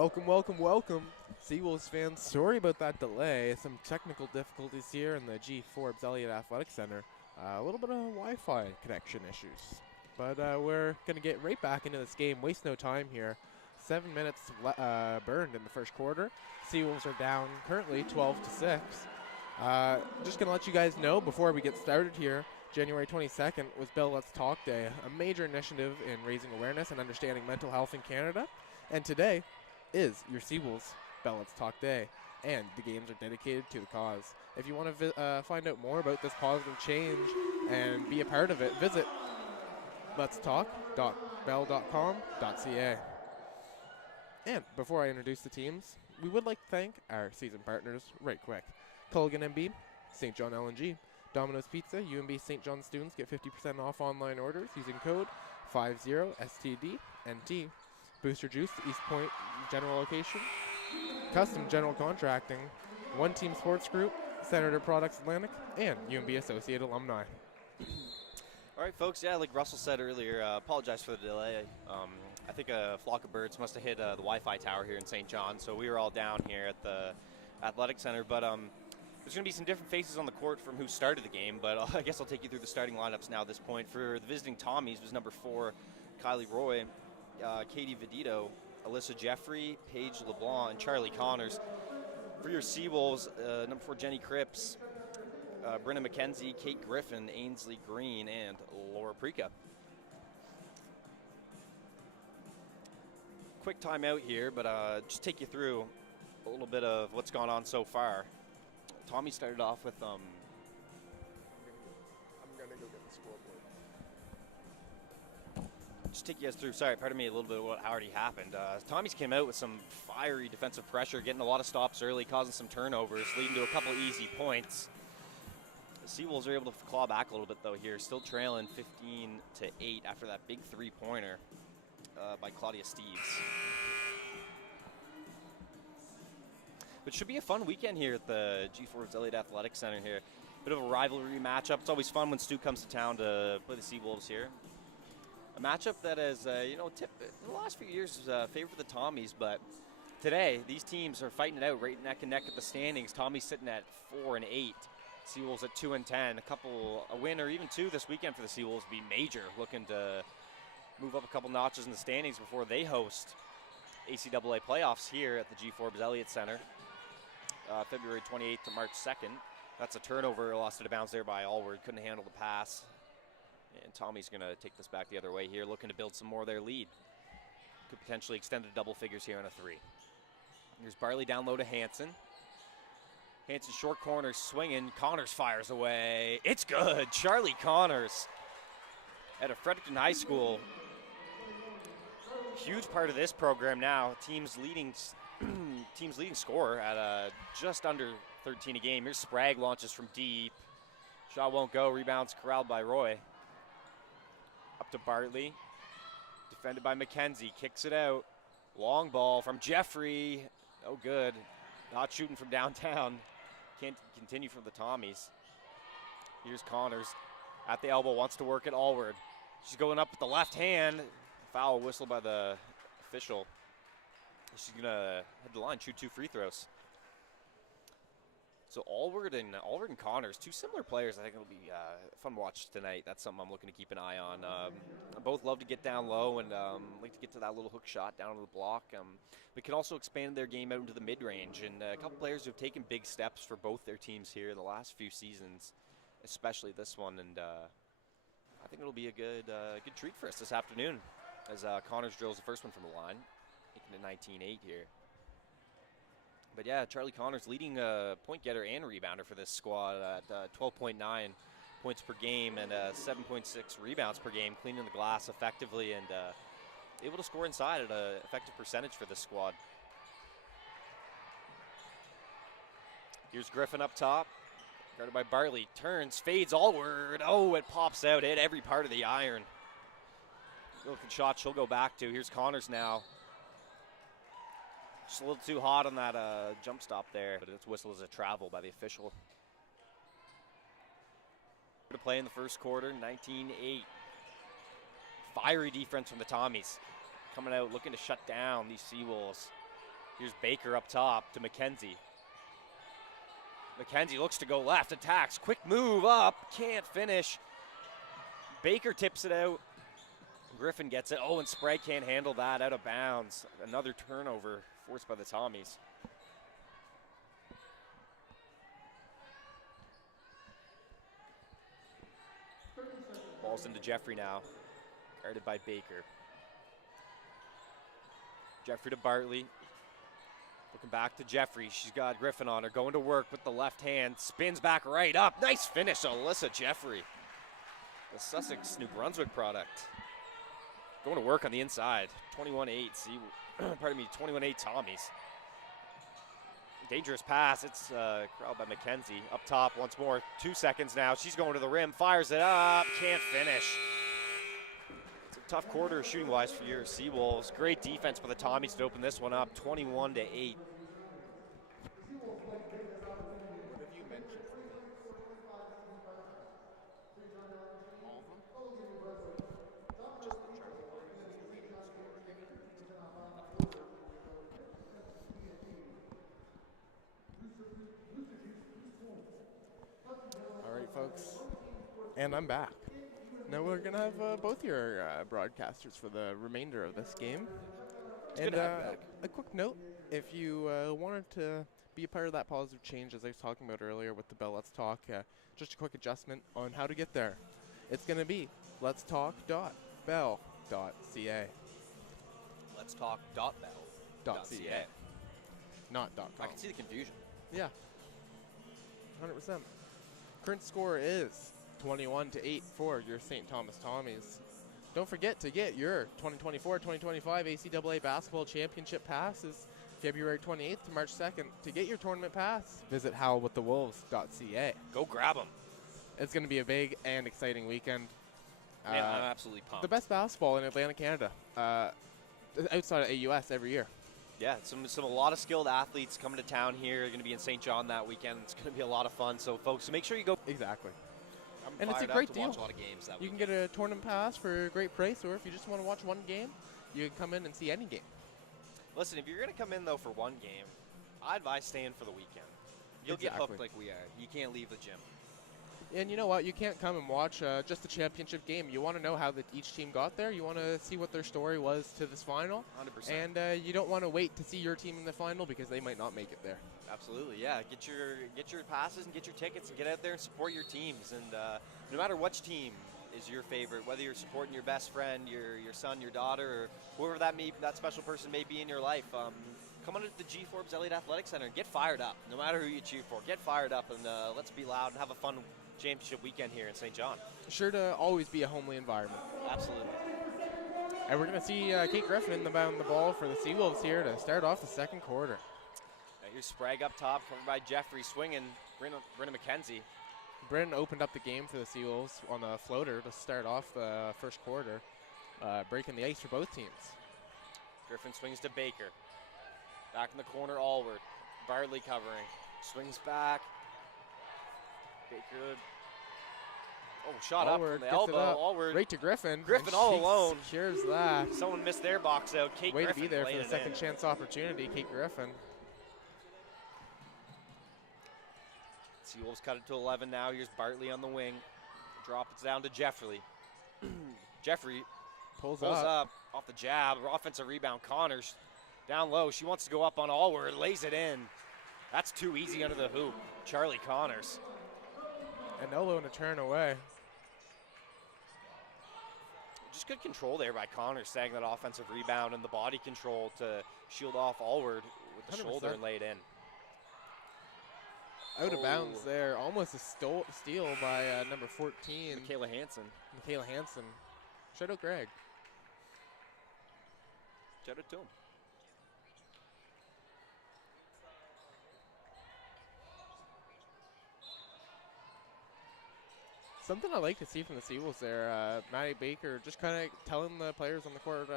Welcome, welcome, welcome, Seawolves fans. Sorry about that delay. Some technical difficulties here in the G. Forbes Elliott Athletic Center. A little bit of Wi-Fi connection issues. But we're going to get right back into this game. Waste no time here. 7 minutes burned in the first quarter. Seawolves are down currently 12-6. Just going to let you guys know before we get started here, January 22nd was Bell Let's Talk Day, a major initiative in raising awareness and understanding mental health in Canada. And today is your Seawolves Bell Let's Talk Day, and the games are dedicated to the cause. If you want to find out more about this positive change and be a part of it, visit letstalk.bell.com.ca. And before I introduce the teams, we would like to thank our season partners right quick. Culligan MB, St. John LNG, Domino's Pizza, UNB St. John students get 50% off online orders using code 50STDNT. Booster Juice, East Point General Location, Custom General Contracting, One Team Sports Group, Senator Products Atlantic, and UNB Associate Alumni. All right, folks. Yeah, like Russell said earlier, apologize for the delay. I think a flock of birds must have hit the Wi-Fi tower here in St. John, so we were all down here at the athletic center. But there's going to be some different faces on the court from who started the game, but I guess I'll take you through the starting lineups now at this point. For the visiting Tommies was number 4, Kylie Roy, Katie Vedito, Alyssa Jeffrey, Paige LeBlanc, and Charlie Connors. For your Seawolves, number 4, Jenny Cripps, Brenna McKenzie, Kate Griffin, Ainsley Green, and Laura Preka. Quick timeout here, but just take you through a little bit of what's gone on so far. Tommy started off with I'm gonna go get the scoreboard. Just take you guys through, sorry, pardon me, a little bit of what already happened. Tommy's came out with some fiery defensive pressure, getting a lot of stops early, causing some turnovers, leading to a couple easy points. The Seawolves are able to claw back a little bit, though, here, still trailing 15-8 after that big three-pointer by Claudia Steves. But it should be a fun weekend here at the G. Forbes Elliott Athletic Center here. Bit of a rivalry matchup. It's always fun when Stu comes to town to play the Seawolves here. A matchup that has, in the last few years is favored for the Tommies, but today these teams are fighting it out right neck and neck at the standings. Tommies sitting at 4-8, Seawolves at 2-10. A win or even 2 this weekend for the Seawolves would be major, looking to move up a couple notches in the standings before they host ACAA playoffs here at the G. Forbes Elliott Center, February 28th to March 2nd. That's a turnover, lost it to bounds there by Allward, couldn't handle the pass. And Tommy's going to take this back the other way here, looking to build some more of their lead. Could potentially extend to double figures here on a 3. Here's Barley down low to Hanson. Hanson short corner swinging. Connors fires away. It's good. Charlie Connors at a Fredericton High School. Huge part of this program now. Team's leading scorer at just under 13 a game. Here's Sprague, launches from deep. Shot won't go. Rebounds corralled by Roy. Up to Bartley, defended by McKenzie, kicks it out. Long ball from Jeffrey, no good. Not shooting from downtown. Can't continue from the Tommies. Here's Connors at the elbow, wants to work it Allward. She's going up with the left hand. Foul whistle by the official. She's gonna head to the line, shoot 2 free throws. So Allward and Connors, 2 similar players. I think it'll be fun to watch tonight. That's something I'm looking to keep an eye on. Both love to get down low and like to get to that little hook shot down to the block. But can also expand their game out into the mid-range. And a couple players who have taken big steps for both their teams here in the last few seasons, especially this one. And I think it'll be a good treat for us this afternoon as Connors drills the first one from the line, making it 19-8 here. But yeah, Charlie Connors leading point getter and rebounder for this squad at 12.9 points per game and 7.6 rebounds per game, cleaning the glass effectively and able to score inside at an effective percentage for this squad. Here's Griffin up top, guarded by Bartley, turns, fades Allward. Oh, it pops out, hit every part of the iron. Looking shot she'll go back to. Here's Connors now. Just a little too hot on that jump stop there, but it's whistled as a travel by the official. To play in the first quarter, 19-8. Fiery defense from the Tommies. Coming out looking to shut down these Seawolves. Here's Baker up top to McKenzie. McKenzie looks to go left, attacks, quick move up, can't finish. Baker tips it out. Griffin gets it. Oh, and Sprague can't handle that, out of bounds. Another turnover forced by the Tommies. Ball's into Jeffrey now, guarded by Baker. Jeffrey to Bartley. Looking back to Jeffrey. She's got Griffin on her. Going to work with the left hand. Spins back right up. Nice finish, Alyssa Jeffrey. The Sussex New Brunswick product. Going to work on the inside. 21-8. Pardon me, 21-8 Tommies. Dangerous pass. It's corralled by McKenzie. Up top once more. 2 seconds now. She's going to the rim. Fires it up. Can't finish. It's a tough quarter shooting-wise for your Seawolves. Great defense by the Tommies to open this one up. 21-8. What have you mentioned? All of them? Just the chart. All right, folks, and I'm back. Now we're gonna have both your broadcasters for the remainder of this game. It's and good to have you back. a quick note: if you wanted to be a part of that positive change, as I was talking about earlier with the Bell Let's Talk, just a quick adjustment on how to get there. It's gonna be letstalk.bell.ca. Let's talk.bell.ca. Not .com. I can see the confusion. Yeah, 100%. Current score is 21-8 for your St. Thomas Tommies. Don't forget to get your 2024-2025 ACAA Basketball Championship passes February 28th to March 2nd. To get your tournament pass, visit howlwiththewolves.ca. Go grab them. It's going to be a big and exciting weekend. Man, I'm absolutely pumped. The best basketball in Atlantic Canada, outside of AUS every year. Yeah, a lot of skilled athletes coming to town here. They're going to be in St. John that weekend. It's going to be a lot of fun. So, folks, make sure you go. Exactly. I'm And it's a fired up great to deal. watch a lot of games that You weekend. can get a tournament pass for a great price, or if you just want to watch one game, you can come in and see any game. Listen, if you're going to come in, though, for one game, I advise staying for the weekend. You'll get Exactly. hooked like we are. You can't leave the gym. And you know what? You can't come and watch just the championship game. You want to know how each team got there. You want to see what their story was to this final. 100%. And you don't want to wait to see your team in the final because they might not make it there. Absolutely, yeah. Get your passes and get your tickets and get out there and support your teams. And no matter which team is your favorite, whether you're supporting your best friend, your son, your daughter, or whoever that special person may be in your life, come on to the G. Forbes Elliott Athletic Center and get fired up. No matter who you cheer for, get fired up and let's be loud and have a fun championship weekend here in St. John. Sure to always be a homely environment. Absolutely. And we're going to see Kate Griffin inbound the ball for the Seawolves here to start off the second quarter. Here's Sprague up top, covered by Jeffrey, swinging, Brenna McKenzie. Brennan opened up the game for the Seawolves on a floater to start off the first quarter, breaking the ice for both teams. Griffin swings to Baker. Back in the corner, Allward. Bartley covering. Swings back. Baker. Oh, shot up Allward from the gets it elbow. up. Allward. Right to Griffin. Griffin and all she alone. Secures that. Someone missed their box out. Kate Way Griffin to be there for laying the it second in. chance opportunity, Kate Griffin. Seawolves cut it to 11 now. Here's Bartley on the wing. Drop it down to Jeffrey. Jeffrey Pulls pulls up. up off the jab. Offensive rebound. Connors down low. She wants to go up on Allward. Lays it in. That's too easy under the hoop. Charlie Connors. An elbow and a turn away. Just good control there by Connors, staying that offensive rebound and the body control to shield off Allward with the 100%. shoulder and lay it in. Out of bounds Oh. there. Almost a steal by number 14, Michaela Hansen. Michaela Hansen. Shout out Greg. Shout out to him. Something I like to see from the Seawolves there, Maddie Baker just kind of telling the players on the court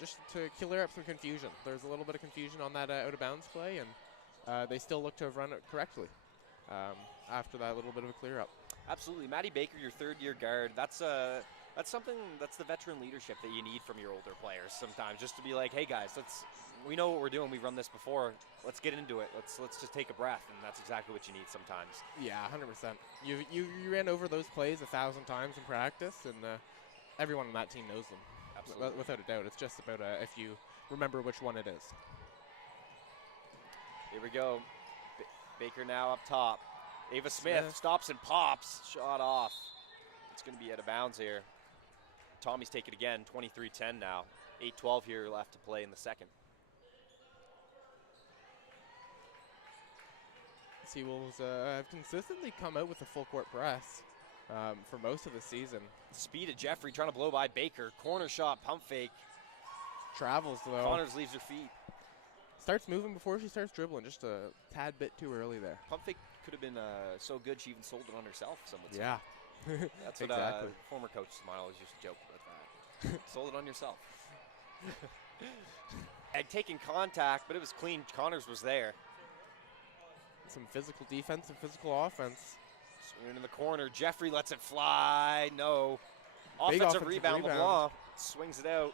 just to clear up some confusion. There's a little bit of confusion on that out of bounds play, and they still look to have run it correctly after that little bit of a clear up. Absolutely. Maddie Baker, your third-year guard, that's something, that's the veteran leadership that you need from your older players sometimes, just to be like, hey guys, we know what we're doing. We've run this before. Let's get into it. Let's just take a breath, and that's exactly what you need sometimes. Yeah, 100%. You ran over those plays 1,000 times in practice, and everyone on that team knows them. Absolutely. Without a doubt. It's just about if you remember which one it is. Here we go. Baker now up top. Ava Smith stops and pops. Shot off. It's going to be out of bounds here. Tommy's take it again. 23-10 now. 8:12 here left to play in the second. Seawolves have consistently come out with a full court press for most of the season. Speed of Jeffrey trying to blow by Baker. Corner shot, pump fake. Travels though. Connors leaves her feet. Starts moving before she starts dribbling, just a tad bit too early there. Pump fake could have been so good she even sold it on herself, some would say. Yeah. That's what exactly. Former coach Smile always used to joke about that. Sold it on yourself. Had taken contact, but it was clean. Connors was there. Some physical defense and physical offense. Swinging in the corner. Jeffrey lets it fly. No. Big Offensive rebound. LeBlanc swings it out.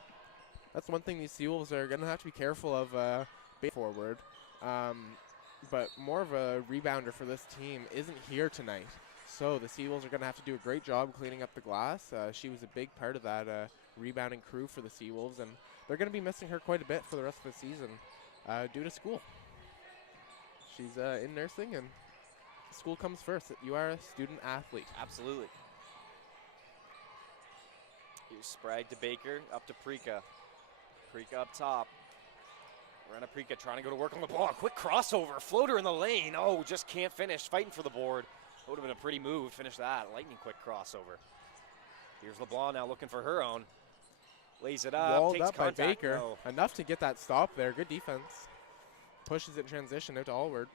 That's one thing these Seawolves are going to have to be careful of forward. But more of a rebounder for this team isn't here tonight. So the Seawolves are going to have to do a great job cleaning up the glass. She was a big part of that rebounding crew for the Seawolves, and they're going to be missing her quite a bit for the rest of the season due to school. She's in nursing, and school comes first. You are a student athlete. Absolutely. Here's Sprague to Baker, up to Prika. Prika up top. Rena Prika trying to go to work on the ball. Quick crossover, floater in the lane. Oh, just can't finish, fighting for the board. Would have been a pretty move, finish that. Lightning quick crossover. Here's LeBlanc now looking for her own. Lays it up, Walled takes up contact. by Baker. No. Enough to get that stop there. Good defense. Pushes it in transition out to Allward.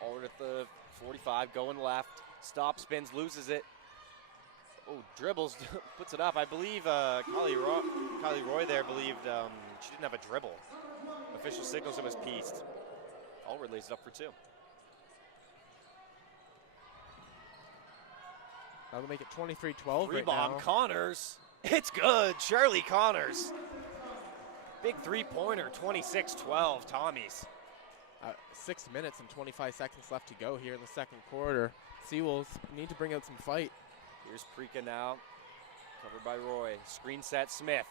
Allward at the 45, going left. Stop, spins, loses it. Oh, dribbles, puts it up. I believe Kylie Roy there believed she didn't have a dribble. Official signals it was pieced. Allward lays it up for two. That'll make it 23-12 right Rebound, now. Connors. It's good, Charlie Connors. Big three-pointer, 26-12, Tommies. 6 minutes and 25 seconds left to go here in the second quarter. Seawolves need to bring out some fight. Here's Prika now, covered by Roy. Screen set, Smith,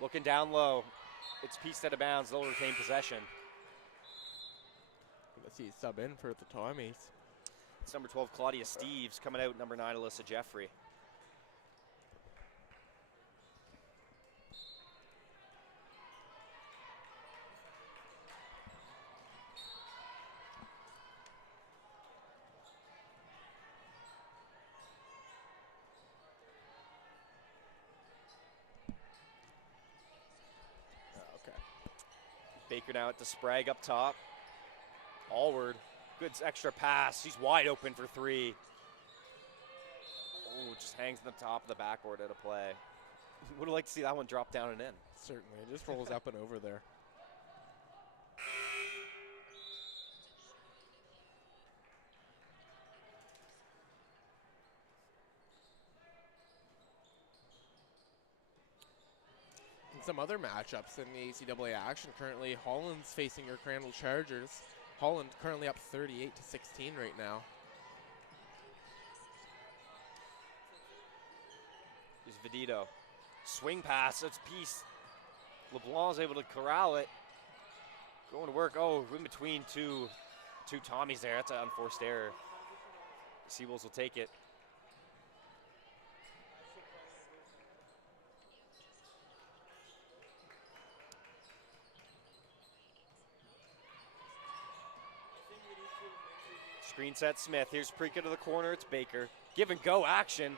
looking down low. It's pieced out of bounds, they'll retain possession. Let's see, sub in for the Tommies. It's number 12, Claudia Steves, coming out, number 9, Alyssa Jeffrey. Baker now at the Sprague up top. Allward, good extra pass. She's wide open for three. Oh, just hangs in the top of the backboard at a play. Would have liked to see that one drop down and in. Certainly, it just rolls up and over there. Some other matchups in the ACAA action. Currently, Holland's facing your Crandall Chargers. Holland currently up 38-16 right now. Here's Vedito. Swing pass, it's piece. LeBlanc's able to corral it. Going to work, oh, in between two Tommies there. That's an unforced error. The Seawolves will take it. Screen set Smith. Here's Prika to the corner. It's Baker. Give and go action.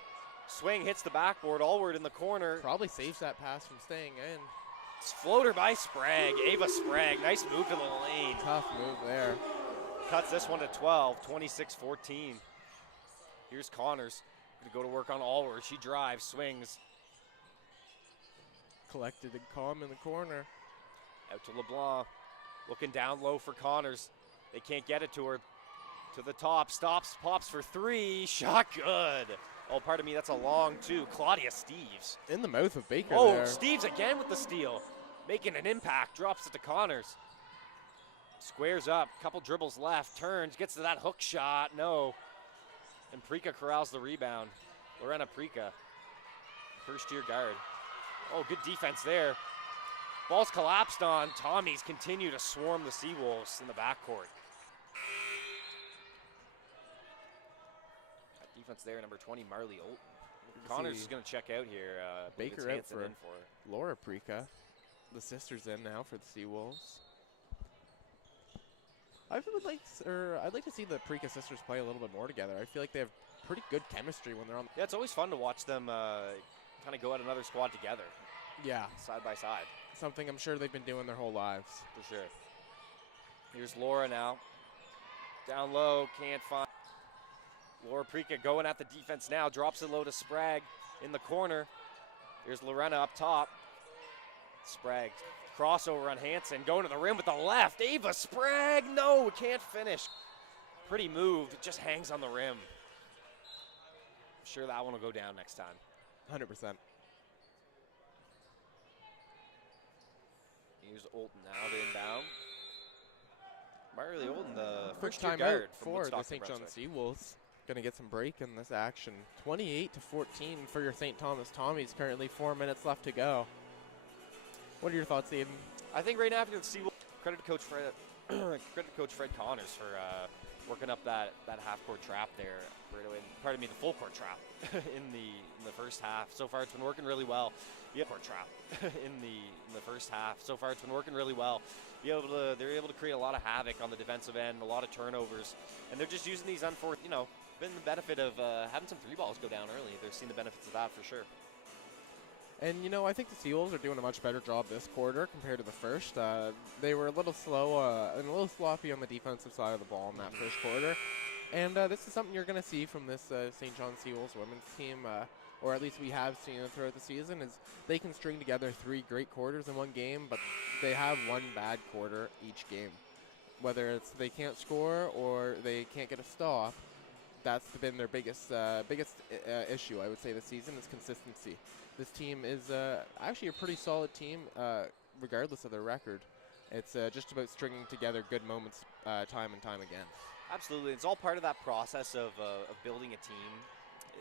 Swing hits the backboard. Allward in the corner. Probably saves that pass from staying in. It's floater by Sprague. Ava Sprague. Nice move to the lane. Tough move there. Cuts this one to 12. 26-14. Here's Connors. Going to go to work on Allward. She drives. Swings. Collected and calm in the corner. Out to LeBlanc. Looking down low for Connors. They can't get it to her. To the top, stops, pops for three, shot good. Oh, pardon me, that's a long two. Claudia Steves. In the mouth of Baker Oh, there. Steves again with the steal. making an impact, drops it to Connors. Squares up, couple dribbles left, turns, gets to that hook shot, no. And Prika corrals the rebound. Lorena Prika, first-year guard. Oh, good defense there. Ball's collapsed on. Tommies continue to swarm the Seawolves in the backcourt. That defense there, number 20, Marley Olton. Connors is going to check out here. Baker out for Laura Prika. The sisters in now for the Seawolves. I'd like to see the Prika sisters play a little bit more together. I feel like they have pretty good chemistry when they're on. Yeah, it's always fun to watch them kind of go at another squad together. Yeah. Side by side. Something I'm sure they've been doing their whole lives. For sure. Here's Laura now. Down low, can't find. Laura Prika going at the defense now. Drops it low to Sprague in the corner. Here's Lorena up top. Sprague. Crossover on Hansen. Going to the rim with the left. Ava Sprague. No, can't finish. Pretty move. It just hangs on the rim. I'm sure that one will go down next time. 100%. Here's Olton now to inbound. Marley Olton, the first time time out guard for the St. John Seawolves. Going to get some break in this action. 28-14 for your St. Thomas Tommies. Currently 4 minutes left to go. What are your thoughts, Aiden? I think right now after the Seawolves, credit Coach Fred Connors for working up that half-court trap there. Pardon me, the full-court trap in the first half. So far, it's been working really well. Court trap in the first half. So far, it's been working really well. They're able to create a lot of havoc on the defensive end, a lot of turnovers, and they're just using these been the benefit of having some three balls go down early. They're seeing the benefits of that for sure. And, I think the Seawolves are doing a much better job this quarter compared to the first. They were a little slow and a little sloppy on the defensive side of the ball in that first quarter. And this is something you're going to see from this St. John Seawolves women's team, or at least we have seen it throughout the season, is they can string together 3 great quarters in one game, but they have one bad quarter each game. Whether it's they can't score or they can't get a stop, that's been their biggest issue, I would say, this season, is consistency. This team is actually a pretty solid team, regardless of their record. It's just about stringing together good moments time and time again. Absolutely, it's all part of that process of building a team,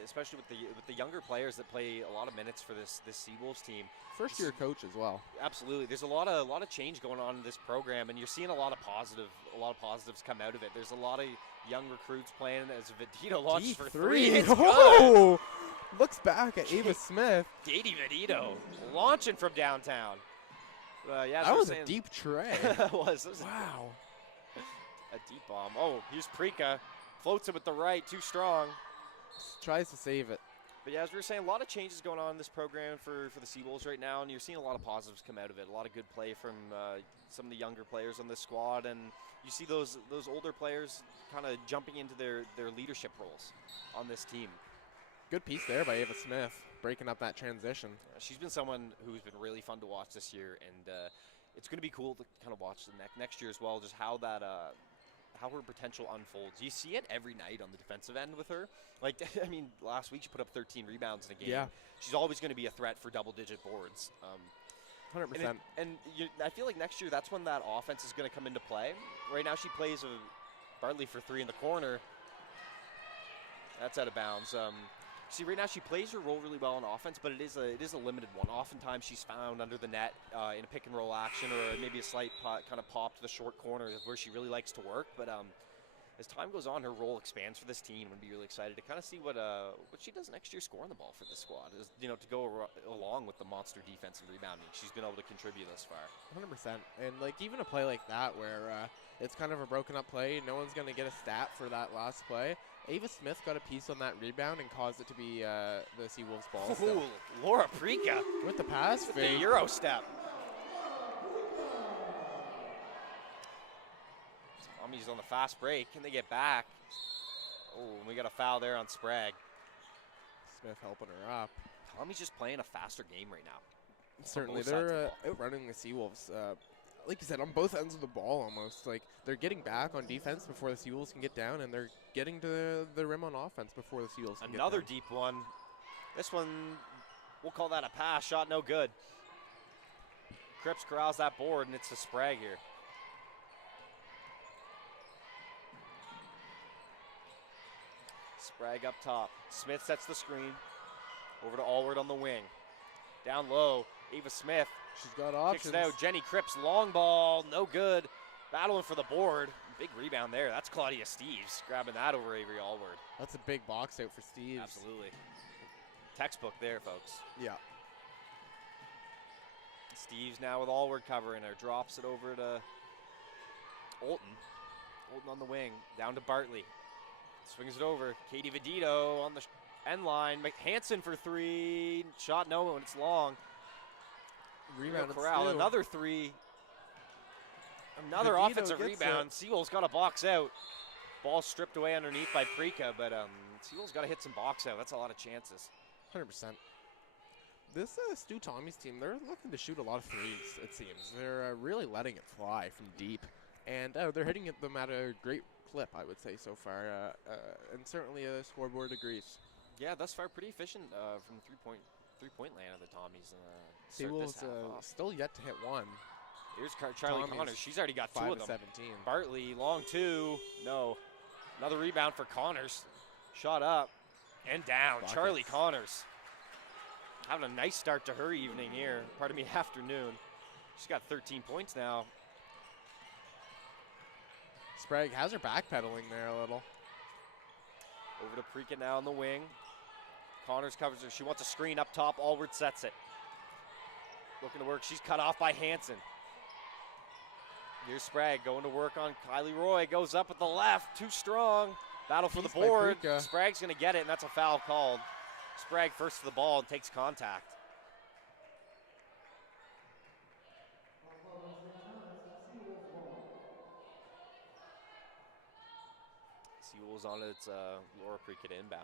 especially with the younger players that play a lot of minutes for this Seawolves team. First-year coach as well. Absolutely, there's a lot of change going on in this program, and you're seeing a lot of positives come out of it. There's a lot of young recruits playing as Vedito launches for 3. It's good. Looks back at Ava Smith. Katie Vedito launching from downtown. Yeah, that was a deep tray. That was. Wow. A deep bomb. Oh, here's Prika. Floats it with the right, too strong. Tries to save it. But yeah, as we were saying, a lot of changes going on in this program for the Seawolves right now, and you're seeing a lot of positives come out of it. A lot of good play from some of the younger players on this squad, and you see those older players kind of jumping into their leadership roles on this team. Good piece there by Ava Smith, breaking up that transition. She's been someone who's been really fun to watch this year, and it's going to be cool to kind of watch the next year as well, just how that how her potential unfolds. You see it every night on the defensive end with her. Like, I mean, last week she put up 13 rebounds in a game. Yeah. She's always going to be a threat for double-digit boards. 100%. I feel like next year that's when that offense is going to come into play. Right now she plays Bartley for 3 in the corner. That's out of bounds. See, right now she plays her role really well on offense, but it is a limited one. Oftentimes she's found under the net in a pick-and-roll action, or maybe a slight kind of pop to the short corner where she really likes to work. But as time goes on, her role expands for this team. I'm really excited to kind of see what she does next year scoring the ball for this squad. Is, to go along with the monster defense and rebounding. She's been able to contribute thus far. 100%. And like even a play like that where it's kind of a broken up play, no one's going to get a stat for that last play. Ava Smith got a piece on that rebound and caused it to be the Seawolves ball. Ooh, Laura Prika with the pass with the Euro step. Tommy's on the fast break. Can they get back? Oh, and we got a foul there on Sprague. Smith helping her up. Tommy's just playing a faster game right now. Certainly, they're outrunning the Seawolves. Like you said, on both ends of the ball almost. Like, they're getting back on defense before the Seawolves can get down, and they're getting to the rim on offense before the Seawolves can get down. Another deep one. This one, we'll call that a pass. Shot no good. Cripps corrals that board, and it's a Sprague here. Sprague up top. Smith sets the screen. Over to Allward on the wing. Down low, Ava Smith. She's got options. Kicks it out. Jenny Cripps, long ball, no good. Battling for the board. Big rebound there. That's Claudia Steves grabbing that over Avery Allward. That's a big box out for Steves. Absolutely. Textbook there, folks. Yeah. Steves now with Allward covering her. Drops it over to Olton. Olton on the wing. Down to Bartley. Swings it over. Katie Vedito on the end line. Hansen for three. Shot no, and it's long. Rebound. Corral. Another three. Another Vedito offensive gets rebound. it. Sewell's got a box out. Ball stripped away underneath by Prika, but Sewell's got to hit some box out. That's a lot of chances. 100%. This Stu Tommy's team, they're looking to shoot a lot of threes, it seems. They're really letting it fly from deep. And they're hitting them at a great clip, I would say, so far. And certainly scoreboard agrees. Yeah, thus far pretty efficient from three-point land of the Tommies. Sewell's still yet to hit one. Here's Charlie Tommy's Connors. She's already got 2 of them. 17. Bartley, long two. No. Another rebound for Connors. Shot up and down. Buckets. Charlie Connors having a nice start to her evening here. Pardon me, afternoon. She's got 13 points now. Sprague has her backpedaling there a little. Over to Prika now on the wing. Connors covers her. She wants a screen up top. Allward sets it. Looking to work. She's cut off by Hansen. Here's Sprague going to work on Kylie Roy. Goes up at the left. Too strong. Battle for the board. Sprague's going to get it, and that's a foul called. Sprague first to the ball and takes contact. Sewell's on its Laura Prika to inbound.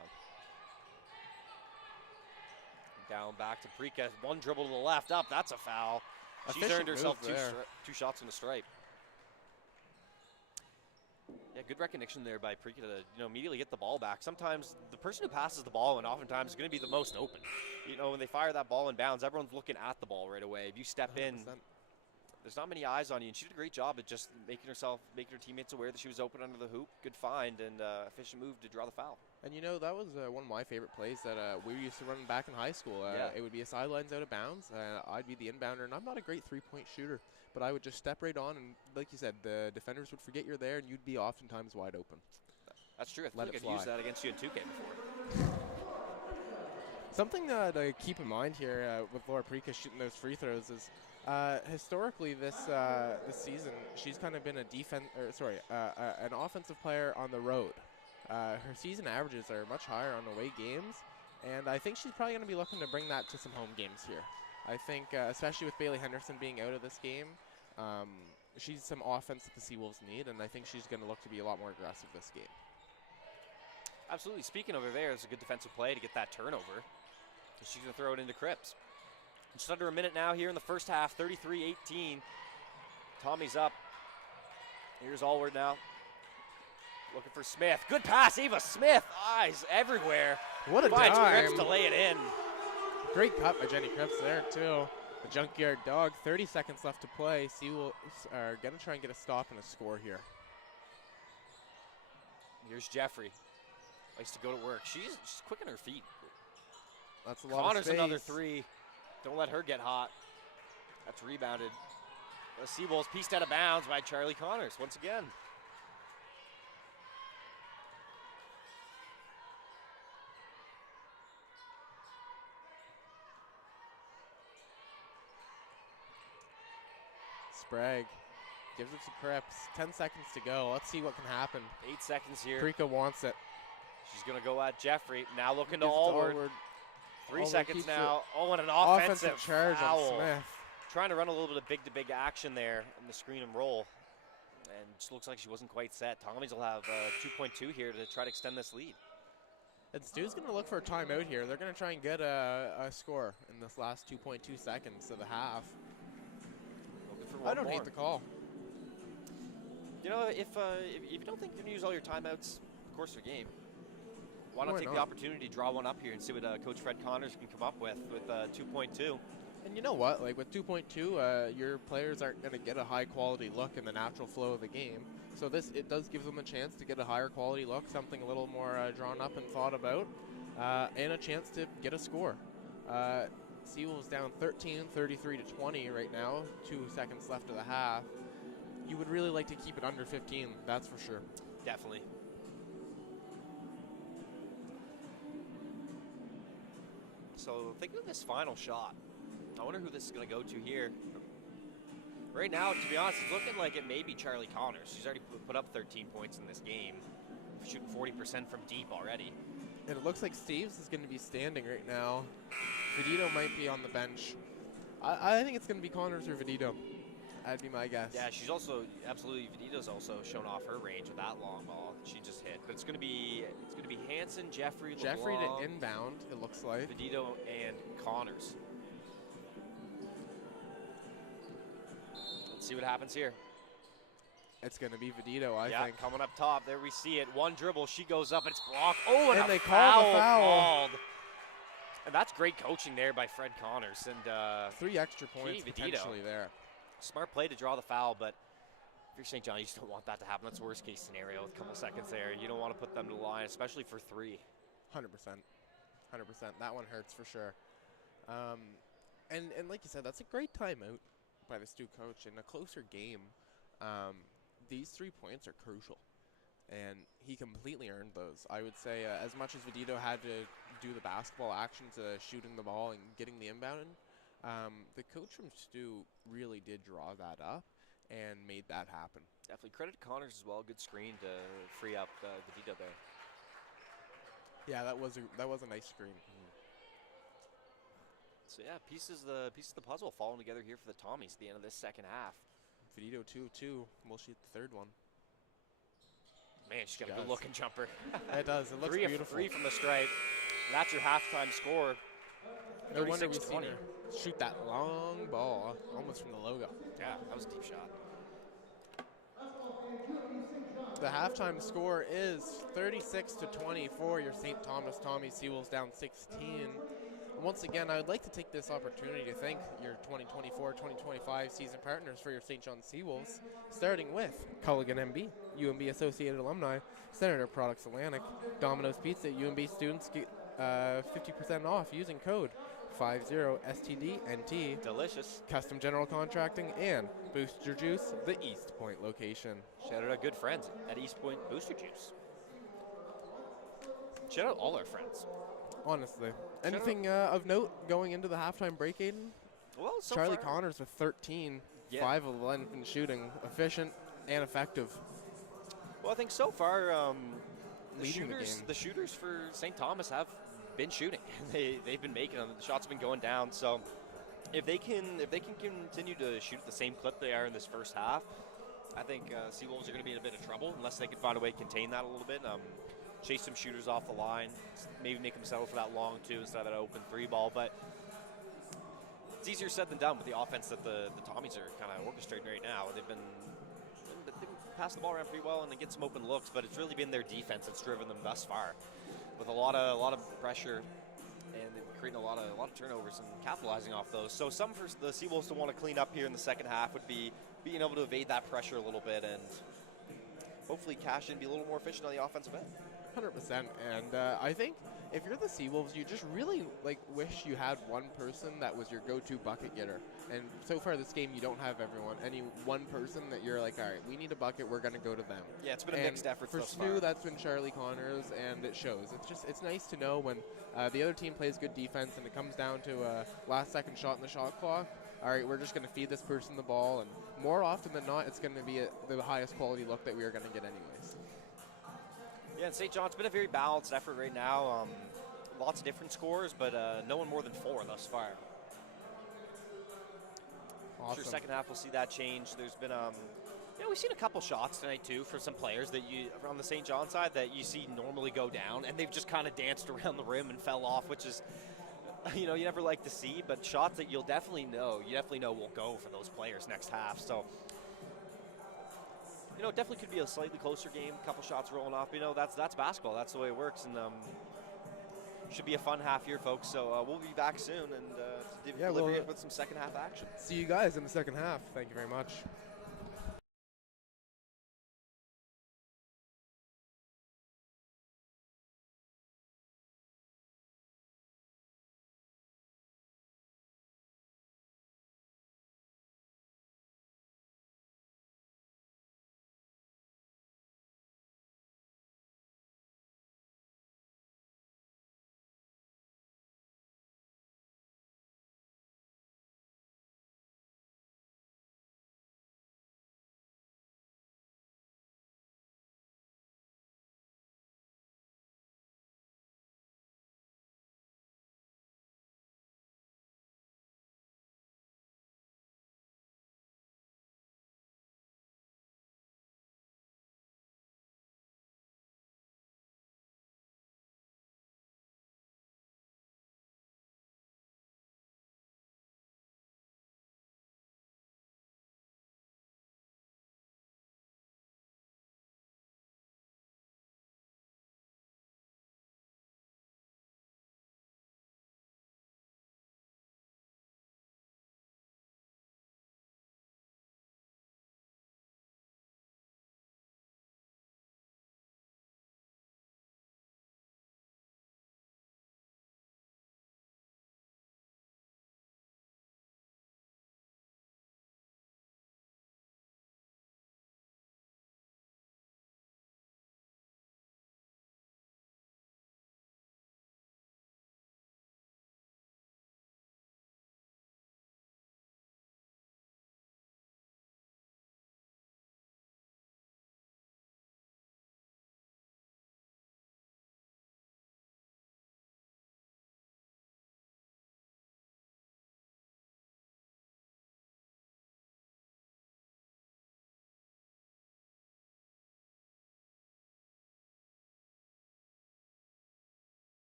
Down back to Prika. One dribble to the left. Up. That's a foul. She's earned herself two shots on the stripe. Yeah, good recognition there by Prika to immediately get the ball back. Sometimes the person who passes the ball and oftentimes is going to be the most open. When they fire that ball in bounds, everyone's looking at the ball right away. If you step 100%. In, there's not many eyes on you, and she did a great job at just making her teammates aware that she was open under the hoop. Good find and efficient move to draw the foul. And that was one of my favorite plays that we used to run back in high school. It would be a sidelines out of bounds. I'd be the inbounder, and I'm not a great three-point shooter, but I would just step right on, and like you said, the defenders would forget you're there, and you'd be oftentimes wide open. That's true. I think I've used that against you in 2K before. Something to keep in mind here with Laura Prika shooting those free throws is historically this season she's kind of been an offensive player on the road. Her season averages are much higher on away games, and I think she's probably going to be looking to bring that to some home games here. I think, especially with Bailey Henderson being out of this game, she's some offense that the Seawolves need, and I think she's going to look to be a lot more aggressive this game. Absolutely. Speaking over there, it's a good defensive play to get that turnover. She's going to throw it into Cripps. Just under a minute now here in the first half, 33-18. Tommy's up. Here's Allward now. Looking for Smith. Good pass, Ava Smith. Eyes everywhere. What a Finds dime. Cripps to lay it in. Great cut by Jenny Cripps there, too. The Junkyard Dog, 30 seconds left to play. Seawolves are going to try and get a stop and a score here. Here's Jeffrey. Likes to go to work. She's quick on her feet. That's a lot Connors of space. Another three. Don't let her get hot. That's rebounded. The Seawolves pieced out of bounds by Charlie Connors once again. Sprague gives it to Cripps. 10 seconds to go. Let's see what can happen. 8 seconds here. Prika wants it. She's going to go at Jeffrey. Now looking to Allward. 3 seconds now. Oh, and an offensive charge foul. on Smith. Trying to run a little bit of big-to-big action there in the screen and roll. And just looks like she wasn't quite set. Tommies will have 2.2 here to try to extend this lead. And Stu's going to look for a timeout here. They're going to try and get a score in this last 2.2 seconds of the half. I don't hate the call. If you don't think you're going to use all your timeouts, of course, your game, why not take the opportunity to draw one up here and see what Coach Fred Connors can come up with 2.2. And you know what? Like with 2.2, your players aren't going to get a high quality look in the natural flow of the game. So it does give them a chance to get a higher quality look, something a little more drawn up and thought about, and a chance to get a score. Seawolves down 13, 33 to 20 right now. 2 seconds left of the half. You would really like to keep it under 15, that's for sure. Definitely. So think of this final shot. I wonder who this is going to go to here. Right now, to be honest, it's looking like it may be Charlie Connors. She's already put up 13 points in this game, shooting 40% from deep already. And it looks like Steves is going to be standing right now. Vidito might be on the bench. I think it's going to be Connors or Vidito. That'd be my guess. Yeah, she's also absolutely. Vidito's also shown off her range with that long ball she just hit. But it's going to be Hansen, Jeffrey, Jeffrey LeBlanc, to inbound. It looks like Vidito and Connors. Let's see what happens here. It's going to be Vidito, I think. Coming up top. There we see it. One dribble. She goes up. It's blocked. Oh, and they call the foul. Called. And that's great coaching there by Fred Connors. And 3 extra points potentially there. Smart play to draw the foul, but if you're St. John, you just don't want that to happen. That's the worst case scenario with a couple seconds there. You don't want to put them to the line, especially for 3. 100%. 100%. That one hurts for sure. And like you said, that's a great timeout by the STU coach. In a closer game, these 3 points are crucial. And he completely earned those. I would say as much as Vidito had to do the basketball actions, shooting the ball and getting the inbound in, the coach from STU really did draw that up and made that happen. Definitely credit Connors as well. Good screen to free up Vidito there. Yeah, that was a nice screen. So yeah, pieces of the puzzle falling together here for the Tommies at the end of this second half. Vidito 2-2. We'll shoot the third one. Man, she's got a good-looking jumper. It does. It looks beautiful. 3 from the stripe. That's your halftime score. No wonder we've seen her shoot that long ball almost from the logo. Yeah, that was a deep shot. The halftime score is 36-20 for your St. Thomas Tommies. Seawolves down 16. And once again, I would like to take this opportunity to thank your 2024-2025 season partners for your St. John Seawolves, starting with Culligan MB, UNB Associated Alumni, Senator Products Atlantic, Domino's Pizza. UNB students get 50% off using code 50STDNT. Delicious. Custom General Contracting and Booster Juice, the East Point location. Shout out our good friends at East Point Booster Juice. Shout out all our friends. Honestly. Anything of note going into the halftime break, Aiden? Well, so Charlie far, Connors with 13, 5 of 11 in shooting, efficient and effective. Well, I think so far Leading the shooters for St. Thomas have been shooting. They've been making them. The shots have been going down. So if they can continue to shoot at the same clip they are in this first half, I think Seawolves are going to be in a bit of trouble unless they can find a way to contain that a little bit. Chase some shooters off the line, maybe make them settle for that long 2 instead of that open 3 ball. But it's easier said than done with the offense that the Tommies are kind of orchestrating right now. They've been passing the ball around pretty well and they get some open looks, but it's really been their defense that's driven them thus far, with a lot of pressure and creating a lot of turnovers and capitalizing off those. So some for the Seawolves to want to clean up here in the second half would be being able to evade that pressure a little bit and hopefully cash in, be a little more efficient on the offensive end. 100%. And I think if you're the Seawolves, you just really wish you had one person that was your go-to bucket getter. And so far this game, you don't have any one person that you're like, all right, we need a bucket, we're going to go to them. Yeah, it's been a mixed effort for STU, that's been Charlie Connors, and it shows. It's nice to know when the other team plays good defense and it comes down to a last-second shot in the shot clock. All right, we're just going to feed this person the ball, and more often than not, it's going to be the highest quality look that we are going to get anyways. Yeah, and St. John's been a very balanced effort right now. Lots of different scores, but no one more than 4 thus far. Awesome. I'm sure second half we'll see that change. There's been, we've seen a couple shots tonight too for some players that on the St. John side that you see normally go down, and they've just kind of danced around the rim and fell off, which is, you never like to see. But shots that you definitely know will go for those players next half. So. It definitely could be a slightly closer game. A couple shots rolling off. That's basketball. That's the way it works. And should be a fun half here, folks. So we'll be back soon and to Yeah, deliver we'll, you with some second half action. See you guys in the second half. Thank you very much.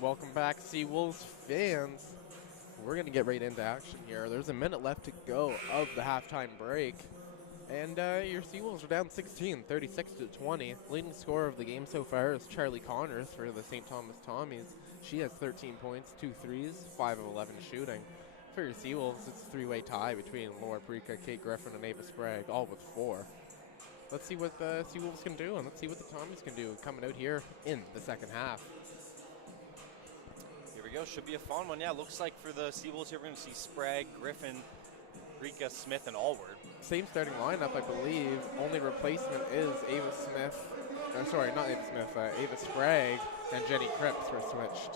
Welcome back, Seawolves fans. We're going to get right into action here. There's a minute left to go of the halftime break. And your Seawolves are down 16, 36-20. Leading scorer of the game so far is Charlie Connors for the St. Thomas Tommies. She has 13 points, 2 threes, 5 of 11 shooting. For your Seawolves, it's a three-way tie between Laura Prika, Kate Griffin, and Ava Sprague, all with 4. Let's see what the Seawolves can do, and let's see what the Tommies can do coming out here in the second half. Here we go. Should be a fun one. Yeah, looks like for the Seawolves here, we're going to see Sprague, Griffin, Rika, Smith, and Allward. Same starting lineup, I believe. Only replacement is Ava Smith. Sorry, not Ava Smith. Ava Sprague and Jenny Cripps were switched.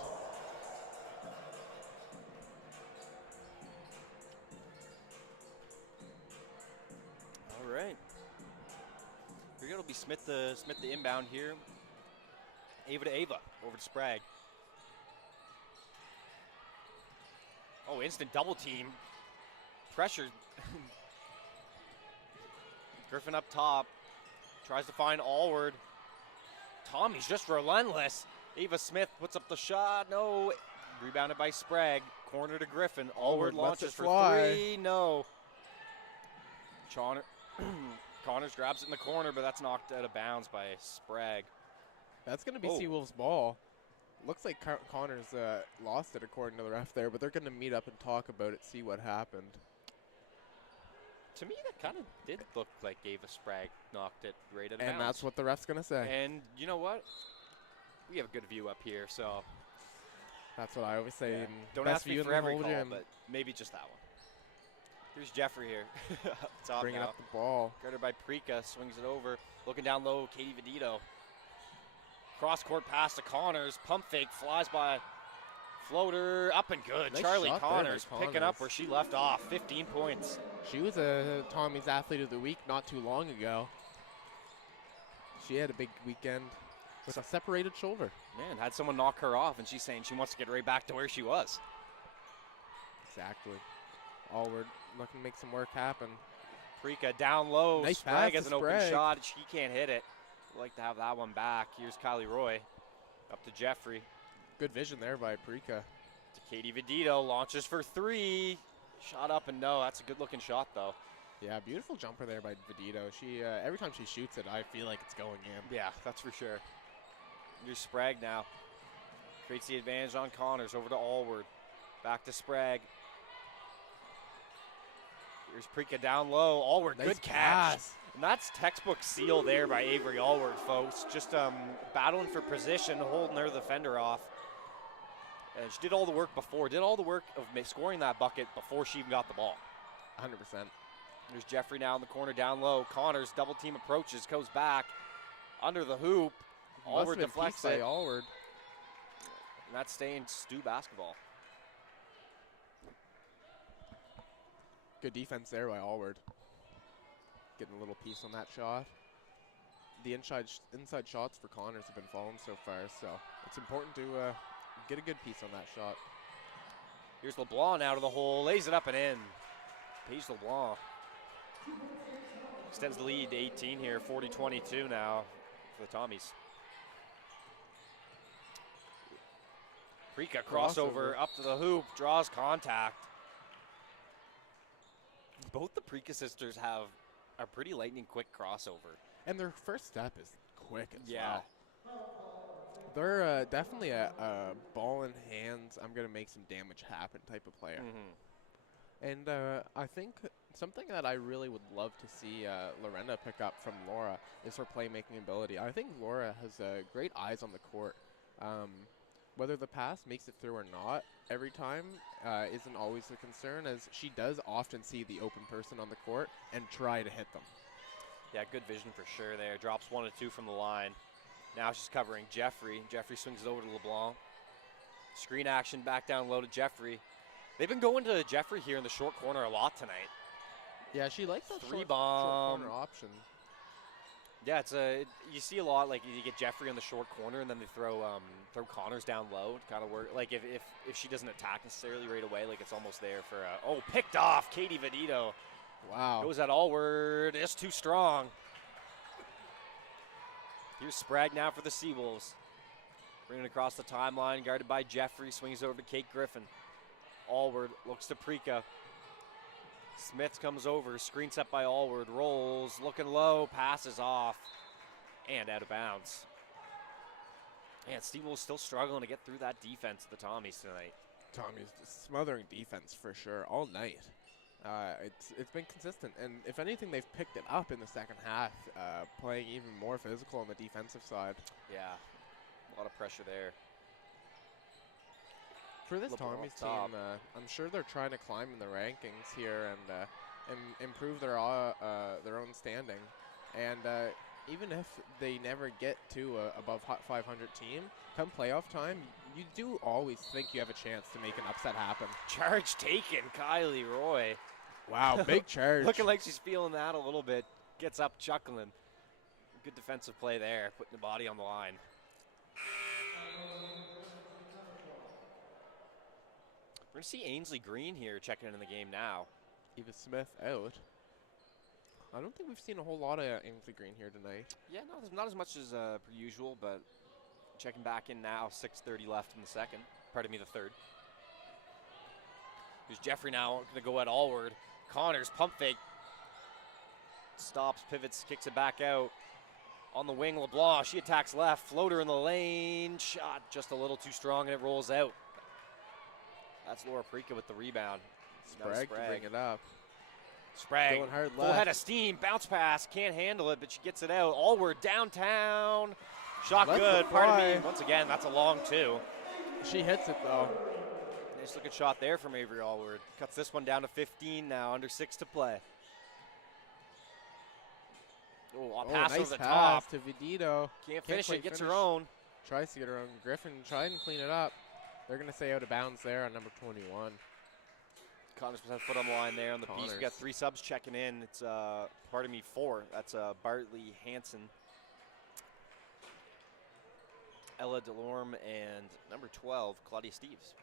All right. Here we go. It'll be Smith the inbound here. Ava to Ava. Over to Sprague. Oh, instant double team. Pressure. Griffin up top. Tries to find Allward. Tommy's just relentless. Ava Smith puts up the shot. No. Rebounded by Sprague. Corner to Griffin. Allward launches for 3. No. Connors grabs it in the corner, but that's knocked out of bounds by Sprague. That's going to be Seawolves' ball. Looks like Connors lost it according to the ref there, but they're going to meet up and talk about it, see what happened. To me, that kind of did look like Ava Sprague knocked it right out of bounds. And that's what the ref's going to say. And you know what? We have a good view up here, so. That's what I always say. Yeah. Don't ask me for every call, but maybe just that one. Here's Jeffrey here. Top bringing now. up the ball. Guarded by Prika, swings it over. Looking down low, Katie Vedito. Cross-court pass to Connors. Pump fake, flies by. Floater, up and good. Nice Charlie shot Connors there by picking up where she left off. 15 points. She was a Tommy's Athlete of the Week not too long ago. She had a big weekend with a separated shoulder. Man, had someone knock her off, and she's saying she wants to get right back to where she was. Exactly. Allward looking to make some work happen. Prika down low. Nice Sprague pass has to an open Sprague. shot. She can't hit it. I'd like to have that one back. Here's Kylie Roy. Up to Jeffrey. Good vision there by Prika. To Katie Vedito. Launches for 3. Shot up and no. That's a good looking shot though. Yeah, beautiful jumper there by Vedito. She every time she shoots it, I feel like it's going in. Yeah, that's for sure. Here's Sprague now. Creates the advantage on Connors. Over to Allward. Back to Sprague. Here's Prika down low. Allward, Nice good catch. pass. And that's textbook seal there by Avery Allward, folks. Just battling for position, holding her defender off. And she did all the work before. Did all the work of scoring that bucket before she even got the ball. 100%. There's Jeffrey now in the corner down low. Connors double team approaches, goes back. Under the hoop. Allward deflects it. Allward. And that's staying STU basketball. Good defense there by Allward. Getting a little piece on that shot. The inside shots for Connors have been falling so far, so it's important to get a good piece on that shot. Here's LeBlanc out of the hole, lays it up and in. Paige LeBlanc extends the lead to 18 here, 40-22 now for the Tommies. Prika crossover up to the hoop, draws contact. Both the Prika sisters have a pretty lightning quick crossover. And their first step is quick as Yeah. well. They're definitely a ball in hands, I'm going to make some damage happen type of player. Mm-hmm. And I think something that I really would love to see Lorena pick up from Laura is her playmaking ability. I think Laura has great eyes on the court. Whether the pass makes it through or not every time isn't always a concern, as she does often see the open person on the court and try to hit them. Yeah, good vision for sure there. Drops 1 of 2 from the line. Now she's covering Jeffrey. Jeffrey swings it over to LeBlanc. Screen action back down low to Jeffrey. They've been going to Jeffrey here in the short corner a lot tonight. Yeah, she likes that short bomb corner option. Yeah, you see a lot, like you get Jeffrey on the short corner and then they throw Connors down low to kind of work. Like if she doesn't attack necessarily right away, like it's almost there for picked off, Katie Vedito. Wow. Goes that Allward, it's too strong. Here's Sprague now for the Seawolves. Bringing it across the timeline, guarded by Jeffrey, swings over to Kate Griffin. Allward looks to Prika. Smith comes over, screen set by Allward, rolls, looking low, passes off, and out of bounds. Man, Steve Wolf's still struggling to get through that defense, the Tommies tonight. Tommy's just smothering defense for sure all night. It's been consistent, and if anything, they've picked it up in the second half, playing even more physical on the defensive side. Yeah, a lot of pressure there. For this Tommy's team, I'm sure they're trying to climb in the rankings here and improve their own standing. And even if they never get to a above 500 team, come playoff time, you do always think you have a chance to make an upset happen. Charge taken, Kylie Roy. Wow, big charge. Looking like she's feeling that a little bit. Gets up chuckling. Good defensive play there, putting the body on the line. We're going to see Ainsley Green here checking in the game now. Eva Smith out. I don't think we've seen a whole lot of Ainsley Green here tonight. Yeah, no, there's not as much as per usual, but checking back in now, 6:30 left in the second. Pardon me, the third. Here's Jeffrey now, going to go at Allward. Connors, pump fake. Stops, pivots, kicks it back out. On the wing, LeBlanc, she attacks left. Floater in the lane. Shot just a little too strong, and it rolls out. That's Laura Prika with the rebound. Sprague to bring it up. Sprague, Going hard full left. head of steam, bounce pass, can't handle it, but she gets it out. Allward downtown. Shot Let good, it pardon fly. me. Once again, that's a long two. She hits it though. Nice looking shot there from Avery Allward. Cuts this one down to 15 now, under 6 to play. Oh, a pass nice over the pass top. to Vidito. Can't finish quite it, gets finish. her own. Tries to get her own. Griffin trying to clean it up. They're going to say out of bounds there on number 21. Connors has foot on the line there on the piece. We got 3 subs checking in. It's, pardon me, 4. That's Bartley, Hansen, Ella Delorme, and number 12, Claudia Steves.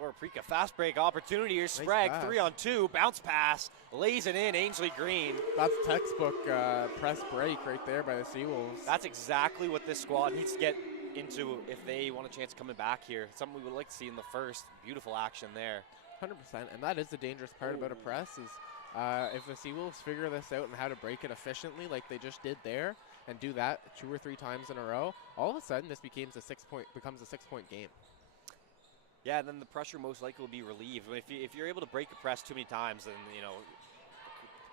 Laura Prika, fast break opportunity here. Sprague, pass. 3-on-2, bounce pass, lays it in, Ainsley Green. That's textbook press break right there by the Seawolves. That's exactly what this squad needs to get into if they want a chance of coming back here. Something we would like to see in the first. Beautiful action there. 100%, and that is the dangerous part about a press is if the Seawolves figure this out and how to break it efficiently like they just did there and do that 2 or 3 times in a row, all of a sudden this becomes a 6-point game. Yeah, and then the pressure most likely will be relieved. If you're able to break a press too many times, then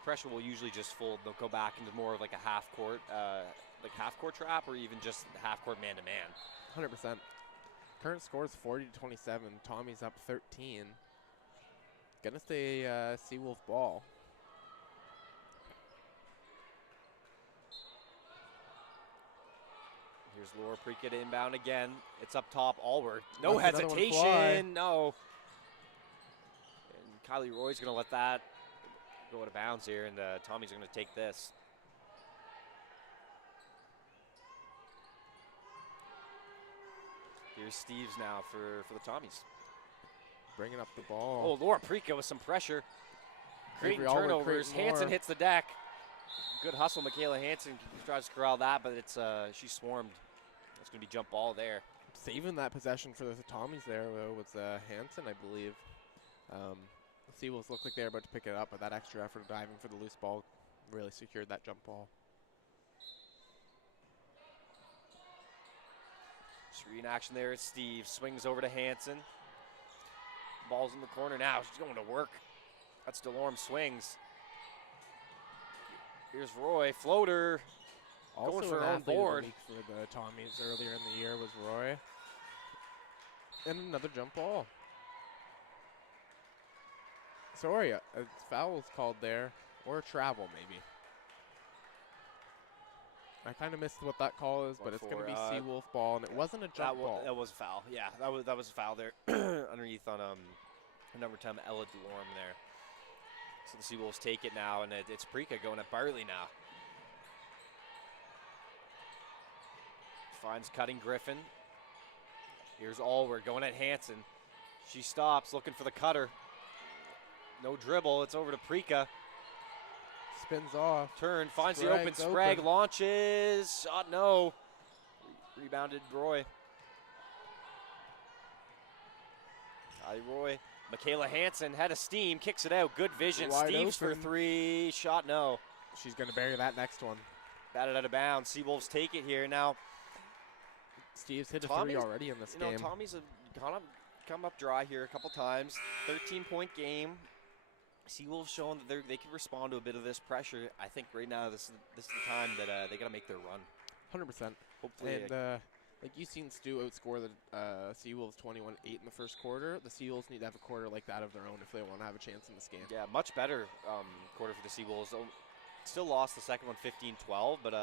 pressure will usually just fold. They'll go back into more of like a half court trap, or even just half court man to man. 100%. Current score is 40-27. Tommy's up 13. Gonna stay Seawolf ball. Here's Laura Prika to inbound again. It's up top, Allward. No Lets another one fly. hesitation, no. And Kylie Roy's going to let that go out of bounds here, and Tommy's going to take this. Here's Steves now for the Tommies. Bringing up the ball. Oh, Laura Prika with some pressure. Creating Avery Allward turnovers. creating Hansen more. hits the deck. Good hustle, Michaela Hansen tries to corral that, but it's she's swarmed. It's going to be jump ball there. Saving that possession for the Tommies there was Hansen, I believe. The Seawolves look like they're about to pick it up, but that extra effort of diving for the loose ball really secured that jump ball. Screen action there is Steve. Swings over to Hansen. Ball's in the corner now. She's going to work. That's Delorme swings. Here's Roy. Floater. Also Going for an her own athlete of the board. week for the Tommies earlier in the year was Roy. And another jump ball. Sorry, a foul was called there. Or travel, maybe. I kind of missed what that call is, but it's going to be Seawolf ball, and it wasn't a jump ball. That was a foul. Yeah, that was a foul there underneath on number 10, Ella Delorme there. So the Seawolves take it now, and it's Prika going at Bartley now. Finds cutting Griffin. Here's Allward going at Hansen. She stops, looking for the cutter. No dribble. It's over to Prika. spins off. Turn, finds the open. Sprague's Sprague open. launches. Shot, no. Rebounded Roy. Roy. Michaela Hansen, head of steam, kicks it out. Good vision. Wide Steves for open. 3. Shot, no. She's going to bury that next one. Batted out of bounds. Seawolves take it here. Now, Steve's hit a Tommy's, 3 already in this game. Tommy's kind of come up dry here a couple times. 13-point game. Seawolves showing that they can respond to a bit of this pressure. I think right now this is the time that they got to make their run. 100%. Hopefully. And like you've seen Stu outscore the Seawolves 21-8 in the first quarter. The Seawolves need to have a quarter like that of their own if they want to have a chance in this game. Yeah, much better quarter for the Seawolves. Still lost the second one 15-12, but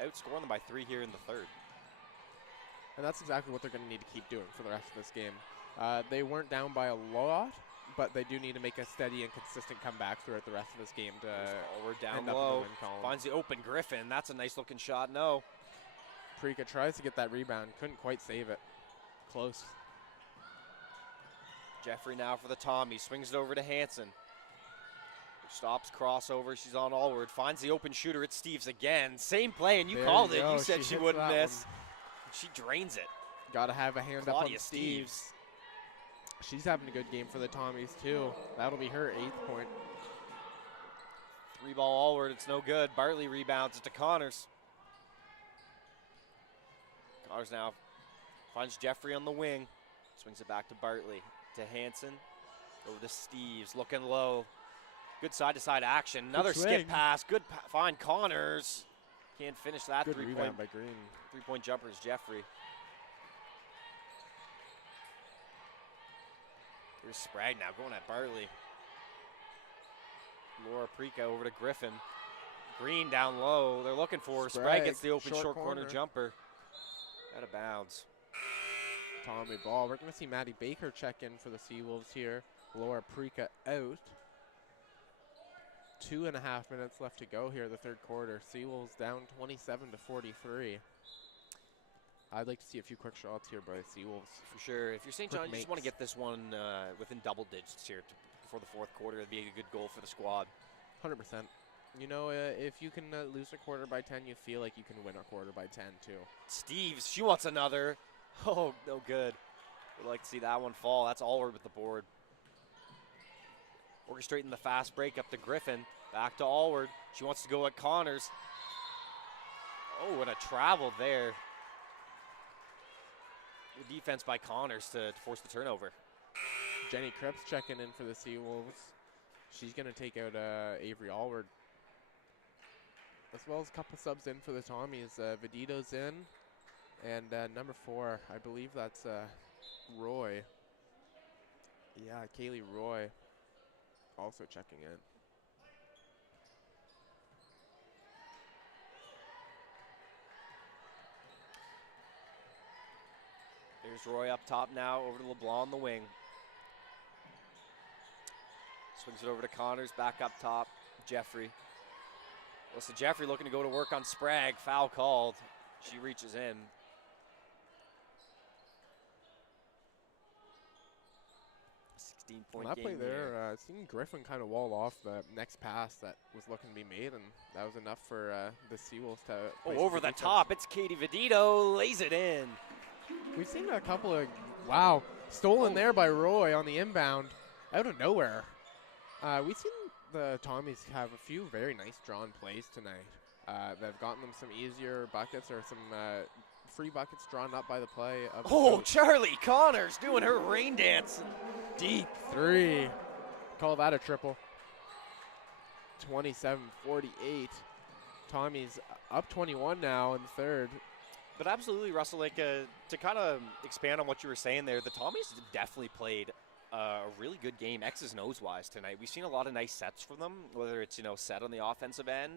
outscoring them by 3 here in the third. And that's exactly what they're going to need to keep doing for the rest of this game. They weren't down by a lot, but they do need to make a steady and consistent comeback throughout the rest of this game to we're down end up in the low. win column. Finds the open Griffin. That's a nice looking shot. No. Prika tries to get that rebound. Couldn't quite save it. Close. Jeffrey now for the Tommy. Swings it over to Hansen. Stops, crossover. She's on Allward. Finds the open shooter. It's Steves again. Same play, and you There called you it. go. You said She she hits wouldn't that miss. She drains it. Got to have a hand Claudia up on Steves. She's having a good game for the Tommies, too. That'll be her 8th point. 3-ball Allward. It's no good. Bartley rebounds it to Connors. Connors now finds Jeffrey on the wing. Swings it back to Bartley. To Hansen. Over to Steves. Looking low. Good side-to-side action. Another skip pass. Good find. Connors. Can't finish that. Good rebound by Green. 3-point jumper is Jeffrey. Here's Sprague now going at Bartley. Laura Prika over to Griffin. Green down low. They're looking for her. Sprague gets the open short corner jumper. Out of bounds. Tommy ball. We're going to see Maddie Baker check in for the Seawolves here. Laura Prika out. 2.5 minutes left to go here, the third quarter. Seawolves down 27-43. I'd like to see a few quick shots here by Seawolves. For sure. If you're St. John, you just want to get this one within double digits here before the fourth quarter. That'd be a good goal for the squad. 100%. You know, if you can lose a quarter by 10, you feel like you can win a quarter by 10, too. Steves, she wants another. Oh, no good. We'd like to see that one fall. That's Allward with the board. Orchestrating the fast break up to Griffin. Back to Allward. She wants to go at Connors. Oh, and a travel there. The defense by Connors to force the turnover. Jenny Krebs checking in for the Seawolves. She's going to take out Avery Allward. As well as a couple subs in for the Tommies. Vedito's in. And number 4, I believe that's Roy. Yeah, Kaylee Roy also checking in. There's Roy up top now, over to LeBlanc on the wing. Swings it over to Connors, back up top. Jeffrey. Well, so Jeffrey looking to go to work on Sprague. Foul called. She reaches in. 16-point that game play there, here. seeing Griffin kind of wall off the next pass that was looking to be made, and that was enough for the Seawolves to play over the top. It's Katie Vedito, lays it in. We've seen a couple of, stolen there by Roy on the inbound out of nowhere. We've seen the Tommies have a few very nice drawn plays tonight. They've gotten them some easier buckets or some free buckets drawn up by the play. Of Oh, Charlie Connors doing her rain dance. Deep 3. Call that a triple. 27-48. Tommy's up 21 now in third. But absolutely, Russell, like to kind of expand on what you were saying there, the Tommies definitely played a really good game X's and O's wise tonight. We've seen a lot of nice sets from them, whether it's set on the offensive end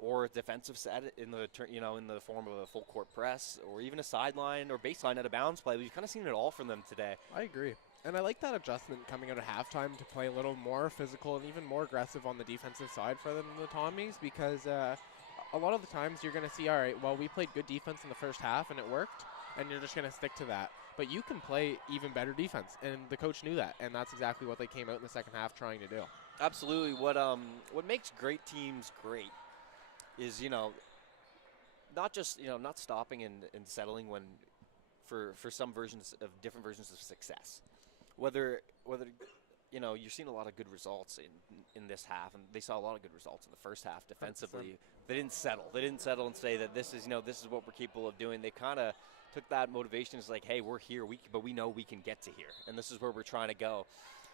or a defensive set in the in the form of a full court press or even a sideline or baseline out of bounds play. We've kind of seen it all from them today. I agree. And I like that adjustment coming out of halftime to play a little more physical and even more aggressive on the defensive side for them, the Tommies, because a lot of the times you're going to see, all right, well, we played good defense in the first half and it worked, and you're just going to stick to that. But you can play even better defense, and the coach knew that, and that's exactly what they came out in the second half trying to do. Absolutely. What makes great teams great is, not just, not stopping and settling when for some versions of different versions of success. Whether you're seeing a lot of good results in this half, and they saw a lot of good results in the first half defensively. 100%. They didn't settle. They didn't settle and say that this is what we're capable of doing. They kind of took that motivation as like, hey, we're here, but we know we can get to here, and this is where we're trying to go.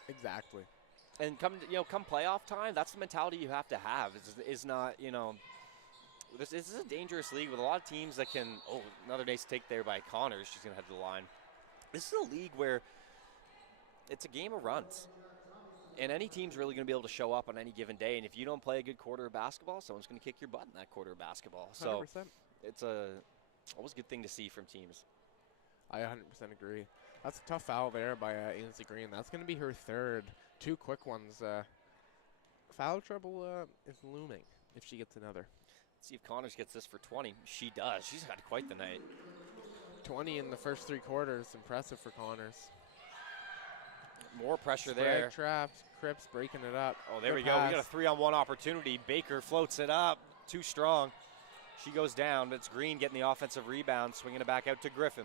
Exactly. And come playoff time, that's the mentality you have to have. Is not this is a dangerous league with a lot of teams that can. Oh, another nice take there by Connors. She's gonna head to the line. This is a league where it's a game of runs. And any team's really going to be able to show up on any given day. And if you don't play a good quarter of basketball, someone's going to kick your butt in that quarter of basketball. 100%. So it's always a good thing to see from teams. I 100% agree. That's a tough foul there by Ainsley Green. That's going to be her third. 2 quick ones. Foul trouble is looming if she gets another. Let's see if Connors gets this for 20. She does. She's had quite the night. 20 in the first 3 quarters. Impressive for Connors. More pressure Sprague there. trapped. Cripps breaking it up. Oh, there Good we go. pass. We got a 3-on-1 opportunity. Baker floats it up. Too strong. She goes down, but it's Green getting the offensive rebound, swinging it back out to Griffin.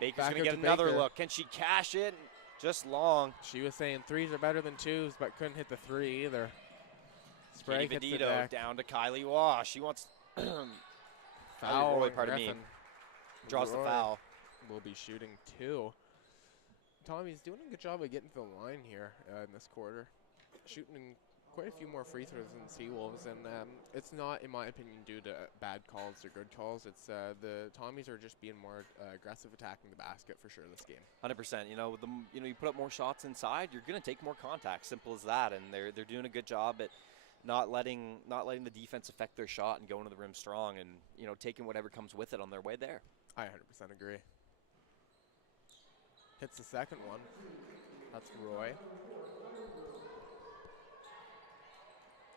Baker's Back going to out get to another Baker. look. Can she cash it? Just long. She was saying 3s are better than 2s, but couldn't hit the 3 either. Sprague hits the Katie deck. Benito down to Kylie Waugh. She wants Foul. Roy, pardon me. Griffin. Draws the Roy foul. Will be shooting 2. Tommy's doing a good job of getting to the line here in this quarter. Shooting quite a few more free throws than Seawolves, and it's not, in my opinion, due to bad calls or good calls. It's the Tommies are just being more aggressive attacking the basket for sure this game. 100%. You put up more shots inside, you're going to take more contact. Simple as that. And they're doing a good job at not letting the defense affect their shot and going to the rim strong, and taking whatever comes with it on their way there. I 100% agree. Hits the second one. That's Roy.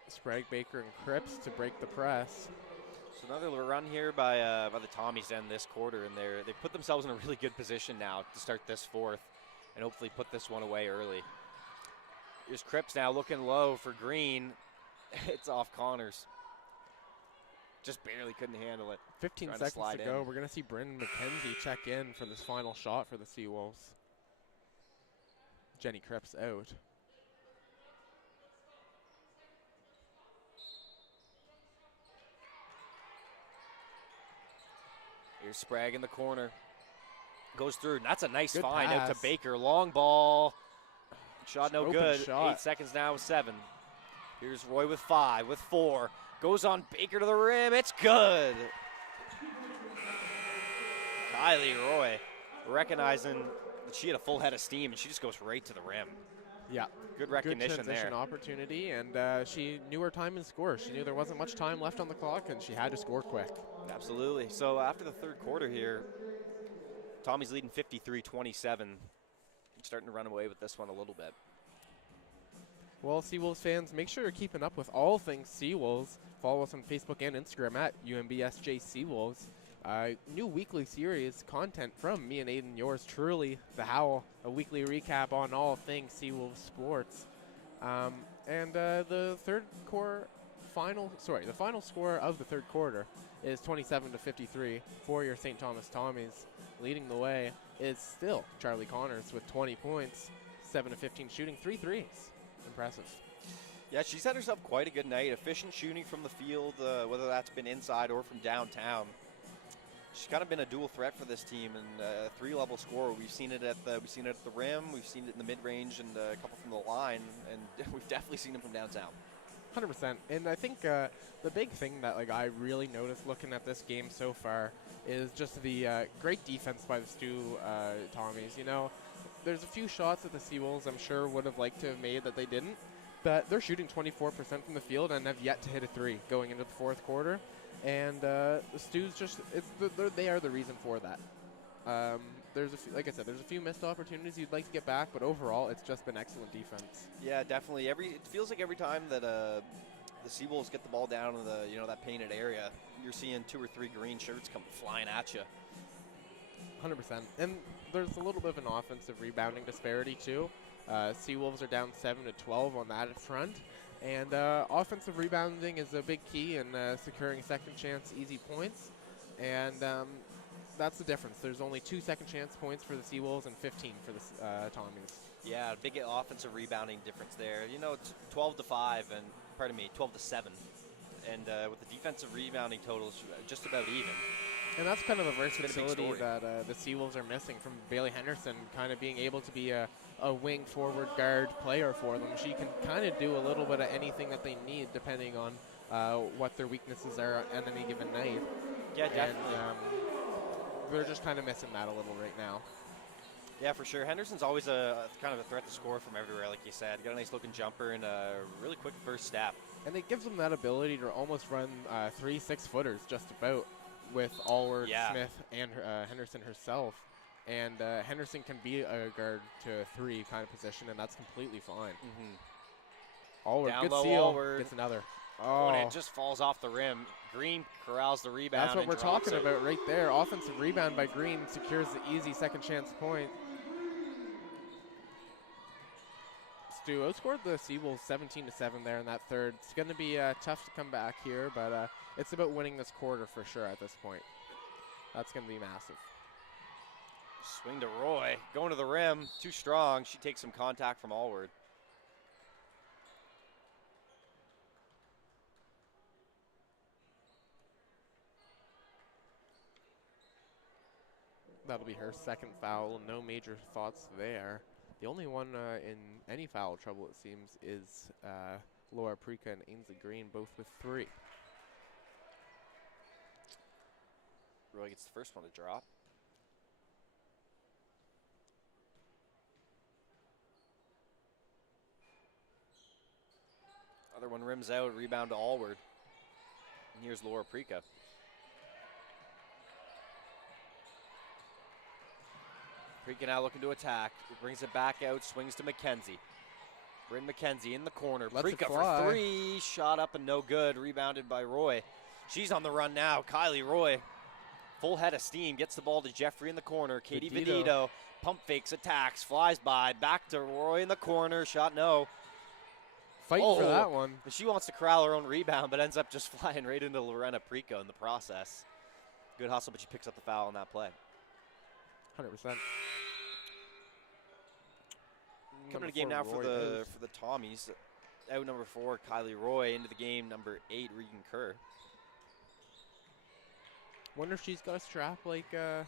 Sprague, Baker, and Cripps to break the press. So another run here by the Tommies to end this quarter, and they put themselves in a really good position now to start this fourth, and hopefully put this one away early. Here's Cripps now looking low for Green. It's off Connors. Just barely couldn't handle it. 15 Trying to seconds slide to go. in. We're going to see Bryn McKenzie check in for this final shot for the Seawolves. Jenny Cripps out. Here's Sprague in the corner. Goes through, and that's a nice Good find out to pass. Baker. Long ball. Shot no Open good. shot. 8 seconds now with 7. Here's Roy with 5, with 4. Goes on Baker to the rim. It's good. Kylie Roy recognizing that she had a full head of steam, and she just goes right to the rim. Yeah. Good recognition Good transition there. opportunity, and she knew her time and score. She knew there wasn't much time left on the clock, and she had to score quick. Absolutely. So after the third quarter here, Tommy's leading 53-27. Starting to run away with this one a little bit. Well, Seawolves fans, make sure you're keeping up with all things Seawolves. Follow us on Facebook and Instagram at UNBSJ Seawolves. New weekly series content from me and Aiden, yours truly, The Howl, a weekly recap on all things Seawolves sports. And the final score of the third quarter is 27-53 for your St. Thomas Tommies. Leading the way is still Charlie Connors with 20 points, 7 of 15 shooting, 3 threes. Impressive. Yeah, she's had herself quite a good night. Efficient shooting from the field, whether that's been inside or from downtown. She's kind of been a dual threat for this team, and a 3-level scorer. We've seen it at the rim, we've seen it in the mid-range, and a couple from the line, and we've definitely seen them from downtown. 100%. And I think the big thing that I really noticed looking at this game so far is just the great defense by the STU Tommies. There's a few shots that the Seawolves I'm sure would have liked to have made that they didn't, but they're shooting 24% from the field and have yet to hit a 3 going into the fourth quarter. And the Stu's they are the reason for that. There's like I said, there's a few missed opportunities you'd like to get back, but overall, it's just been excellent defense. Yeah, definitely. It feels like every time that the Seawolves get the ball down in the that painted area, you're seeing 2 or 3 green shirts come flying at you. 100%. And there's a little bit of an offensive rebounding disparity too. Seawolves are down 7-12 on that front. And offensive rebounding is a big key in securing second chance easy points. And that's the difference. There's only 2 second chance points for the Seawolves and 15 for the Tommies. Yeah, big offensive rebounding difference there. You know, it's 12-5 and, 12-7. And with the defensive rebounding totals just about even. And that's kind of a versatility that the Seawolves are missing from Bailey Henderson, kind of being able to be a wing forward guard player for them. She can kind of do a little bit of anything that they need depending on what their weaknesses are on any given night. Yeah, definitely. And they're just kind of missing that a little right now. Yeah, for sure. Henderson's always a kind of a threat to score from everywhere, like you said. Got a nice looking jumper and a really quick first step. And it gives them that ability to almost run 3 6-footers just about with Allward, Smith, and Henderson herself. And Henderson can be a guard to a 3 kind of position, and that's completely fine. Allward, down good low, seal, Allward. gets another. Oh, and it just falls off the rim. Green corrals the rebound. That's what we're talking about right there. Offensive rebound by Green secures the easy second chance point. Stu outscored the Seawolves 17-7 there in that third. It's going to be tough to come back here, but it's about winning this quarter for sure at this point. That's going to be massive. Swing to Roy, going to the rim, too strong. She takes some contact from Allward. That'll be her second foul. No major thoughts there. The only one in any foul trouble, it seems, is Laura Prika and Ainsley Green, both with 3. Roy gets the first one to drop. Other one rims out, rebound to Allward. And here's Laura Prika. Prika now looking to attack. Brings it back out, swings to McKenzie. Bryn McKenzie in the corner. Prika for 3. Shot up and no good. Rebounded by Roy. She's on the run now. Kylie Roy. Full head of steam. Gets the ball to Jeffrey in the corner. Katie Vedito. Pump fakes, attacks, flies by. Back to Roy in the corner. Shot no. Fighting for that one. She wants to corral her own rebound, but ends up just flying right into Lorena Prika in the process. Good hustle, but she picks up the foul on that play. 100%. Coming to the game now for the Tommies. Out number 4, Kylie Roy. Into the game, number 8, Regan Kerr. Wonder if she's got a strap like the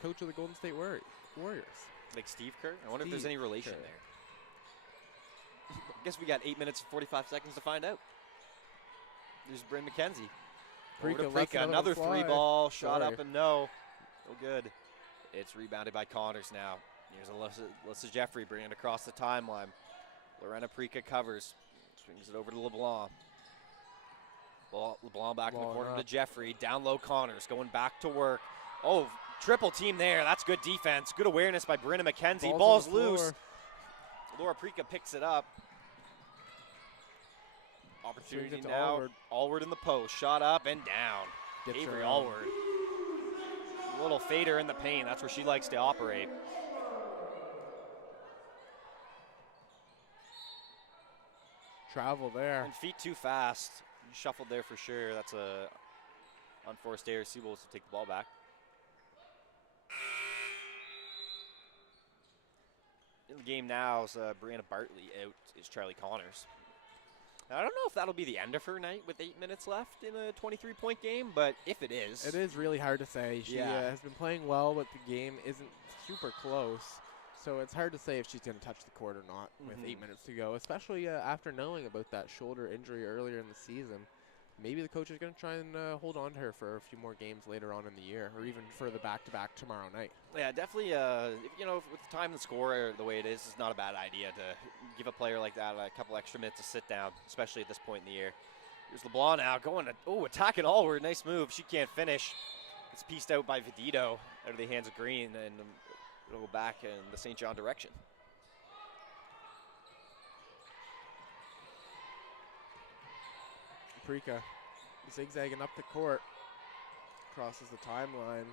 coach of the Golden State Warriors. Like Steve Kerr? I wonder if there's any relation there. I guess we got 8 minutes and 45 seconds to find out. There's Bryn McKenzie. Prika, another 3-ball. Shot up and no. No good. It's rebounded by Connors now. Here's Alyssa Jeffrey bringing it across the timeline. Lorena Prika covers. Swings it over to LeBlanc. LeBlanc back in the corner to Jeffrey. Down low Connors going back to work. Oh, triple team there. That's good defense. Good awareness by Brenna McKenzie. Ball's loose. Laura Prika picks it up. Opportunity now. Allward in the post. Shot up and down. Avery Allward. Little fader in the paint. That's where she likes to operate. Travel there. And feet too fast. Shuffled there for sure. That's a unforced error. Seawolves to take the ball back. In the game now is Brianna Bartley out is Charlie Connors. Now, I don't know if that'll be the end of her night with 8 minutes left in a 23-point game, but if it is. It is really hard to say. She has been playing well, but the game isn't super close. So it's hard to say if she's going to touch the court or not with 8 minutes to go, especially after knowing about that shoulder injury earlier in the season. Maybe the coach is going to try and hold on to her for a few more games later on in the year, or even for the back-to-back tomorrow night. Yeah, definitely. With the time and score the way it is, it's not a bad idea to give a player like that a couple extra minutes to sit down, especially at this point in the year. Here's LeBlanc now going to, attacking Allward. Nice move. She can't finish. It's pieced out by Vedito out of the hands of Green, and it'll go back in the St. John direction. Prika zigzagging up the court, crosses the timeline.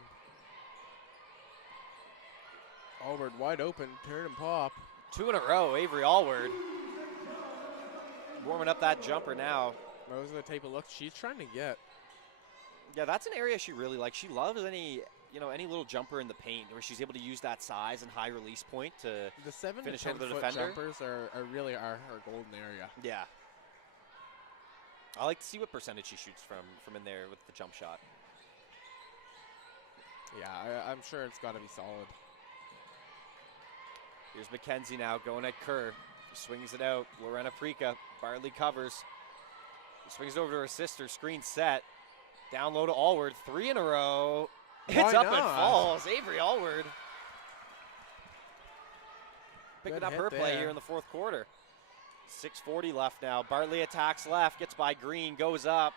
Allward wide open, turn and pop. 2 in a row, Avery Allward. Warming up that jumper now. Those are the type of looks she's trying to get. Yeah, that's an area she really likes. She loves any little jumper in the paint where she's able to use that size and high release point to the 7 finish to 10 over the foot defender. jumpers are really her golden area. Yeah. I like to see what percentage she shoots from in there with the jump shot. Yeah, I'm sure it's got to be solid. Here's Mackenzie now going at Kerr. Swings it out. Lorena Prica. Bartley covers. Swings it over to her sister. Screen set. Down low to Allward. 3 in a row. It's up and falls. Avery Allward. Picking up her play here in the fourth quarter. 6:40 left now. Bartley attacks left. Gets by Green. Goes up.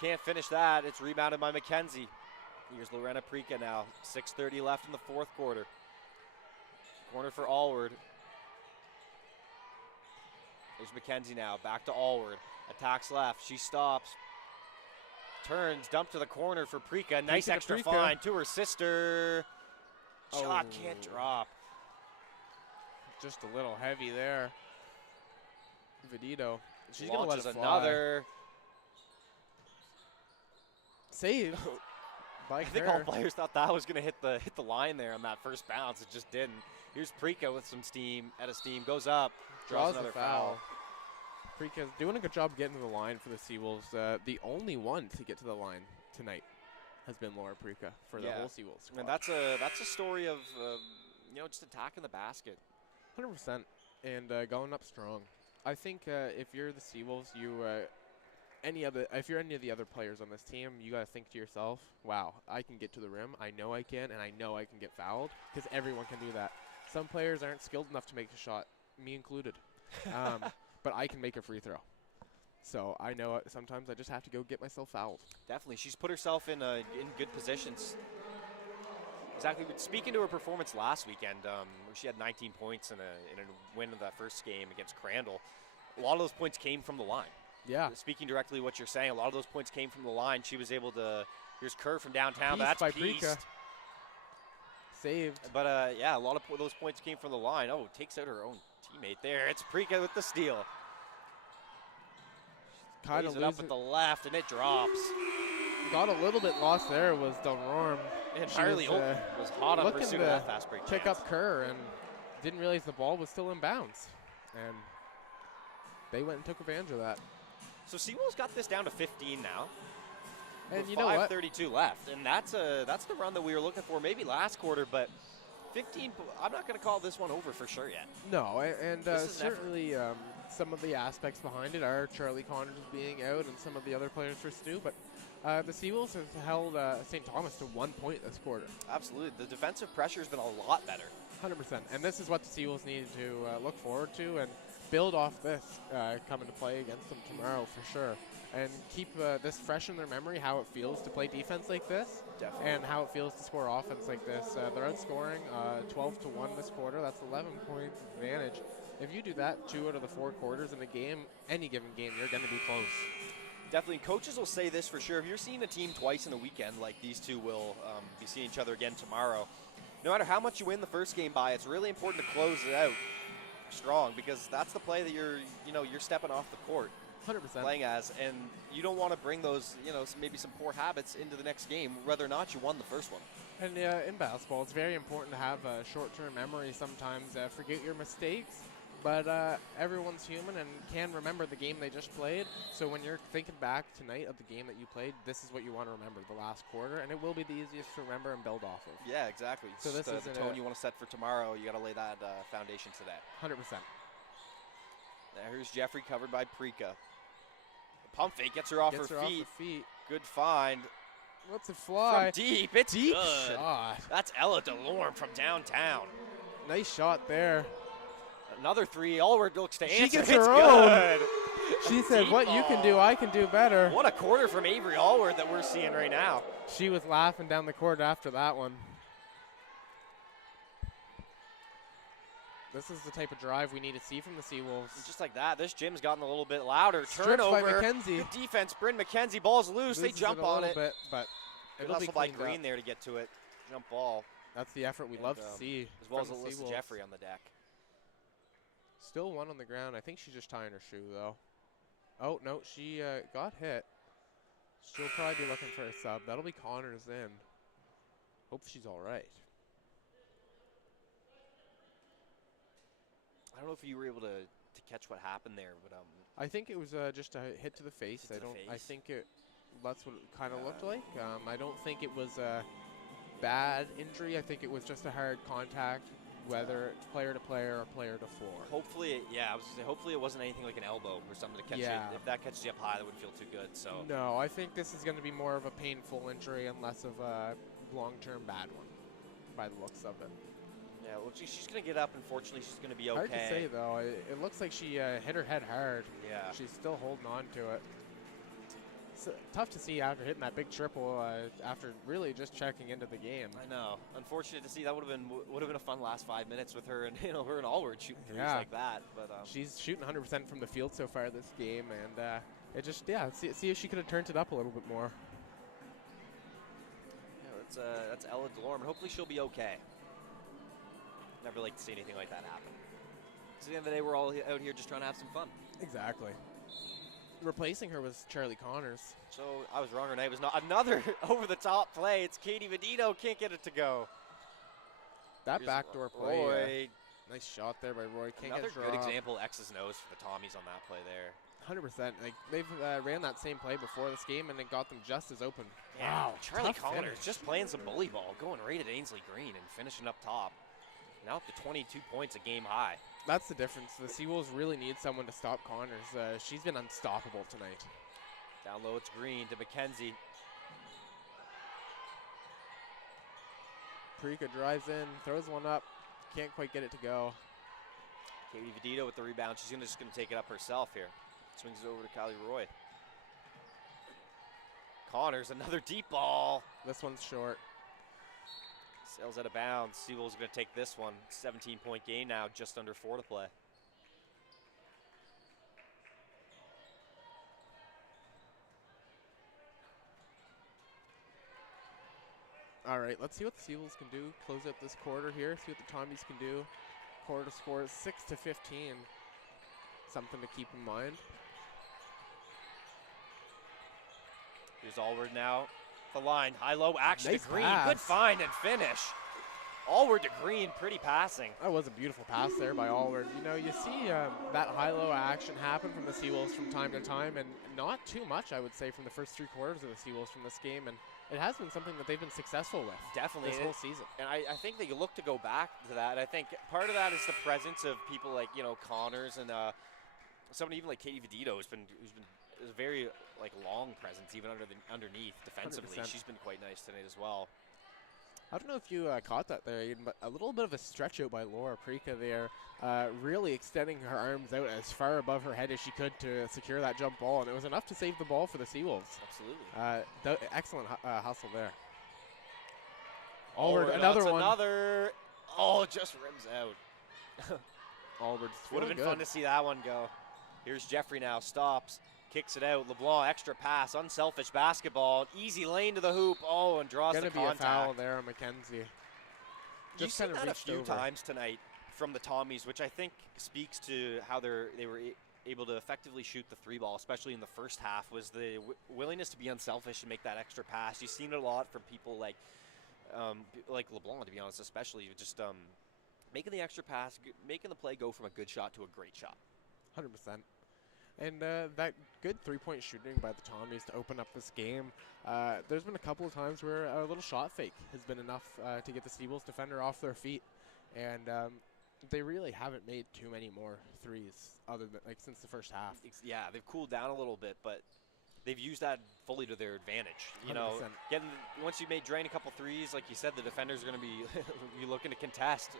Can't finish that. It's rebounded by Mackenzie. Here's Lorena Prica now. 6:30 left in the fourth quarter. Corner for Allward. There's Mackenzie now. Back to Allward. Attacks left. She stops. Turns. Dump to the corner for Prica. Nice extra find to her sister. Shot can't drop. Just a little heavy there. Vedito. She's going to let it fly. Another. Save. I think all players thought that was going to hit the line there on that first bounce. It just didn't. Here's Prica with some steam. Steam. Goes up. Draws another foul. Prica's doing a good job getting to the line for the Seawolves. The only one to get to the line tonight has been Laura Prica for the whole Seawolves squad. And that's a story of just attacking the basket. 100%, and going up strong. I think if you're the Seawolves, if you're any of the other players on this team, you got to think to yourself, wow, I can get to the rim. I know I can, and I know I can get fouled, because everyone can do that. Some players aren't skilled enough to make a shot, me included. But I can make a free throw. So I know sometimes I just have to go get myself fouled. Definitely. She's put herself in good positions. Exactly. But speaking to her performance last weekend, she had 19 points in a win of that first game against Crandall. A lot of those points came from the line. Yeah. Speaking directly to what you're saying, a lot of those points came from the line. She was able to. Here's Kerr from downtown. That's by pieced. Prica. Saved. But a lot of those points came from the line. Oh, takes out her own teammate there. It's Prica with the steal. Kind of it up with the left, and it drops. Got a little bit lost there was Delorme. And Charlie was hot on pursuit of that fast break pick up Kerr and didn't realize the ball was still in bounds. And they went and took advantage of that. So Seawolves got this down to 15 now. And you know what? 5:32 left, and that's the run that we were looking for maybe last quarter, but 15. I'm not going to call this one over for sure yet. No, and certainly some of the aspects behind it are Charlie Connors being out and some of the other players for STU, but the Seawolves have held St. Thomas to 1 point this quarter. Absolutely. The defensive pressure has been a lot better. 100%. And this is what the Seawolves need to look forward to and build off this coming to play against them tomorrow for sure. And keep this fresh in their memory, how it feels to play defense like this. Definitely. And how it feels to score offense like this. They're outscoring 12-1 this quarter. That's 11 points advantage. If you do that 2 out of the 4 quarters in a game, any given game, you're going to be close. Definitely. Coaches will say this for sure. If you're seeing a team twice in a weekend, like these two will be seeing each other again tomorrow, no matter how much you win the first game by, it's really important to close it out strong, because that's the play that you're stepping off the court. 100%. Playing as, and you don't want to bring those, maybe some poor habits into the next game, whether or not you won the first one. And in basketball, it's very important to have a short-term memory sometimes. Forget your mistakes, but everyone's human and can remember the game they just played. So when you're thinking back tonight of the game that you played, this is what you want to remember, the last quarter, and it will be the easiest to remember and build off of. Yeah, exactly. So this is the tone you want to set for tomorrow. You got to lay that foundation today. 100%. Here's Jeffrey covered by Prica. Pump fake gets her off her feet. Good find. What's it fly? From deep. It's deep good. Shot. That's Ella DeLorme from downtown. Nice shot there. Another 3. Allward looks to answer. She gets it's her good. own. She said, what you can do, I can do better. What a quarter from Avery Allward that we're seeing right now. She was laughing down the court after that one. This is the type of drive we need to see from the Seawolves. And just like that, this gym's gotten a little bit louder. Stripped Turnover. by Mackenzie. Good defense. Bryn Mackenzie. Ball's loose. They jump on it. Bit, but it'll be by cleaned Green up. there to get to it. Jump ball. That's the effort we love to see. As well as from the Alyssa Seawolves. Jeffrey on the deck. Still one on the ground. I think she's just tying her shoe, though. Oh, no, she got hit. She'll probably be looking for a sub. That'll be Connors in. Hope she's all right. I don't know if you were able to catch what happened there, but I think it was just a hit to the face. I think that's what it kind of looked like. I don't think it was a bad injury. I think it was just a hard contact, whether it's player to player or player to floor. Hopefully, I was gonna say, hopefully it wasn't anything like an elbow or something to catch you. If that catches you up high, that wouldn't feel too good. So no, I think this is going to be more of a painful injury and less of a long-term bad one, by the looks of it. Yeah, well, she's going to get up. Unfortunately, she's going to be okay. Hard to say, though. It looks like she hit her head hard. Yeah. She's still holding on to it. It's tough to see after hitting that big triple after really just checking into the game. I know. Unfortunate to see. That would have been a fun last 5 minutes with her and her and Allward shooting threes like that. But she's shooting 100% from the field so far this game, and it just see if she could have turned it up a little bit more. Yeah, that's Ella Delorme, and hopefully she'll be okay. Never like to see anything like that happen. So at the end of the day, we're all out here just trying to have some fun. Exactly. Replacing her was Charlie Connors. So I was wrong, Renee. It was not another over-the-top play. It's Katie Vedito. Can't get it to go. That backdoor play. Nice shot there by Roy. Can't another get a good example, X's and O's for the Tommies on that play there. 100%. Like they've ran that same play before this game, and it got them just as open. Yeah, wow, Charlie Connors just playing some bully ball, going right at Ainsley Green and finishing up top. Now up to 22 points, a game high. That's the difference. The Seawolves really need someone to stop Connors. She's been unstoppable tonight. Down low, it's Green to McKenzie. Parika drives in, throws one up, can't quite get it to go. Katie Vedito with the rebound. She's just going to take it up herself here. Swings it over to Kylie Roy. Connors, another deep ball. This one's short. Sails out of bounds. Seawolves are going to take this one. 17-point game now, just under 4 to play. All right, let's see what the Seawolves can do. Close out this quarter here. See what the Tommies can do. Quarter score is 6-15. Something to keep in mind. Here's Allward now. The line, high-low action nice to Green. Pass. Good find and finish. Allward to Green, pretty passing. That was a beautiful pass there by Allward. You know, you see that high-low action happen from the Seawolves from time to time, and not too much, I would say, from the first 3 quarters of the Seawolves from this game, and it has been something that they've been successful with. Definitely. This whole season. And I think they look to go back to that. I think part of that is the presence of people like, Connors and somebody even like Katie Vedito who's been a very long presence even underneath defensively. 100%. She's been quite nice tonight as well. I don't know if you caught that there, Aiden, but a little bit of a stretch out by Laura Parika there, really extending her arms out as far above her head as she could to secure that jump ball, and it was enough to save the ball for the Seawolves. Absolutely. Excellent hustle there. Allward, another one. Just rims out. Allward would have been fun to see that one go. Here's Jeffrey now, stops. Kicks it out. LeBlanc, extra pass, unselfish basketball, easy lane to the hoop. Oh, and draws the contact. Gonna be a foul there on McKenzie. You've seen that a few times tonight from the Tommies, which I think speaks to how they were able to effectively shoot the 3 ball, especially in the first half, was the willingness to be unselfish and make that extra pass. You've seen it a lot from people like LeBlanc, to be honest, especially just making the extra pass, making the play go from a good shot to a great shot. 100%. And that good 3-point shooting by the Tommies to open up this game. There's been a couple of times where a little shot fake has been enough to get the Seawolves defender off their feet. And they really haven't made too many more threes other than since the first half. Yeah, they've cooled down a little bit, but they've used that fully to their advantage. 100%. Once you drain a couple threes, like you said, the defender's going to be looking to contest.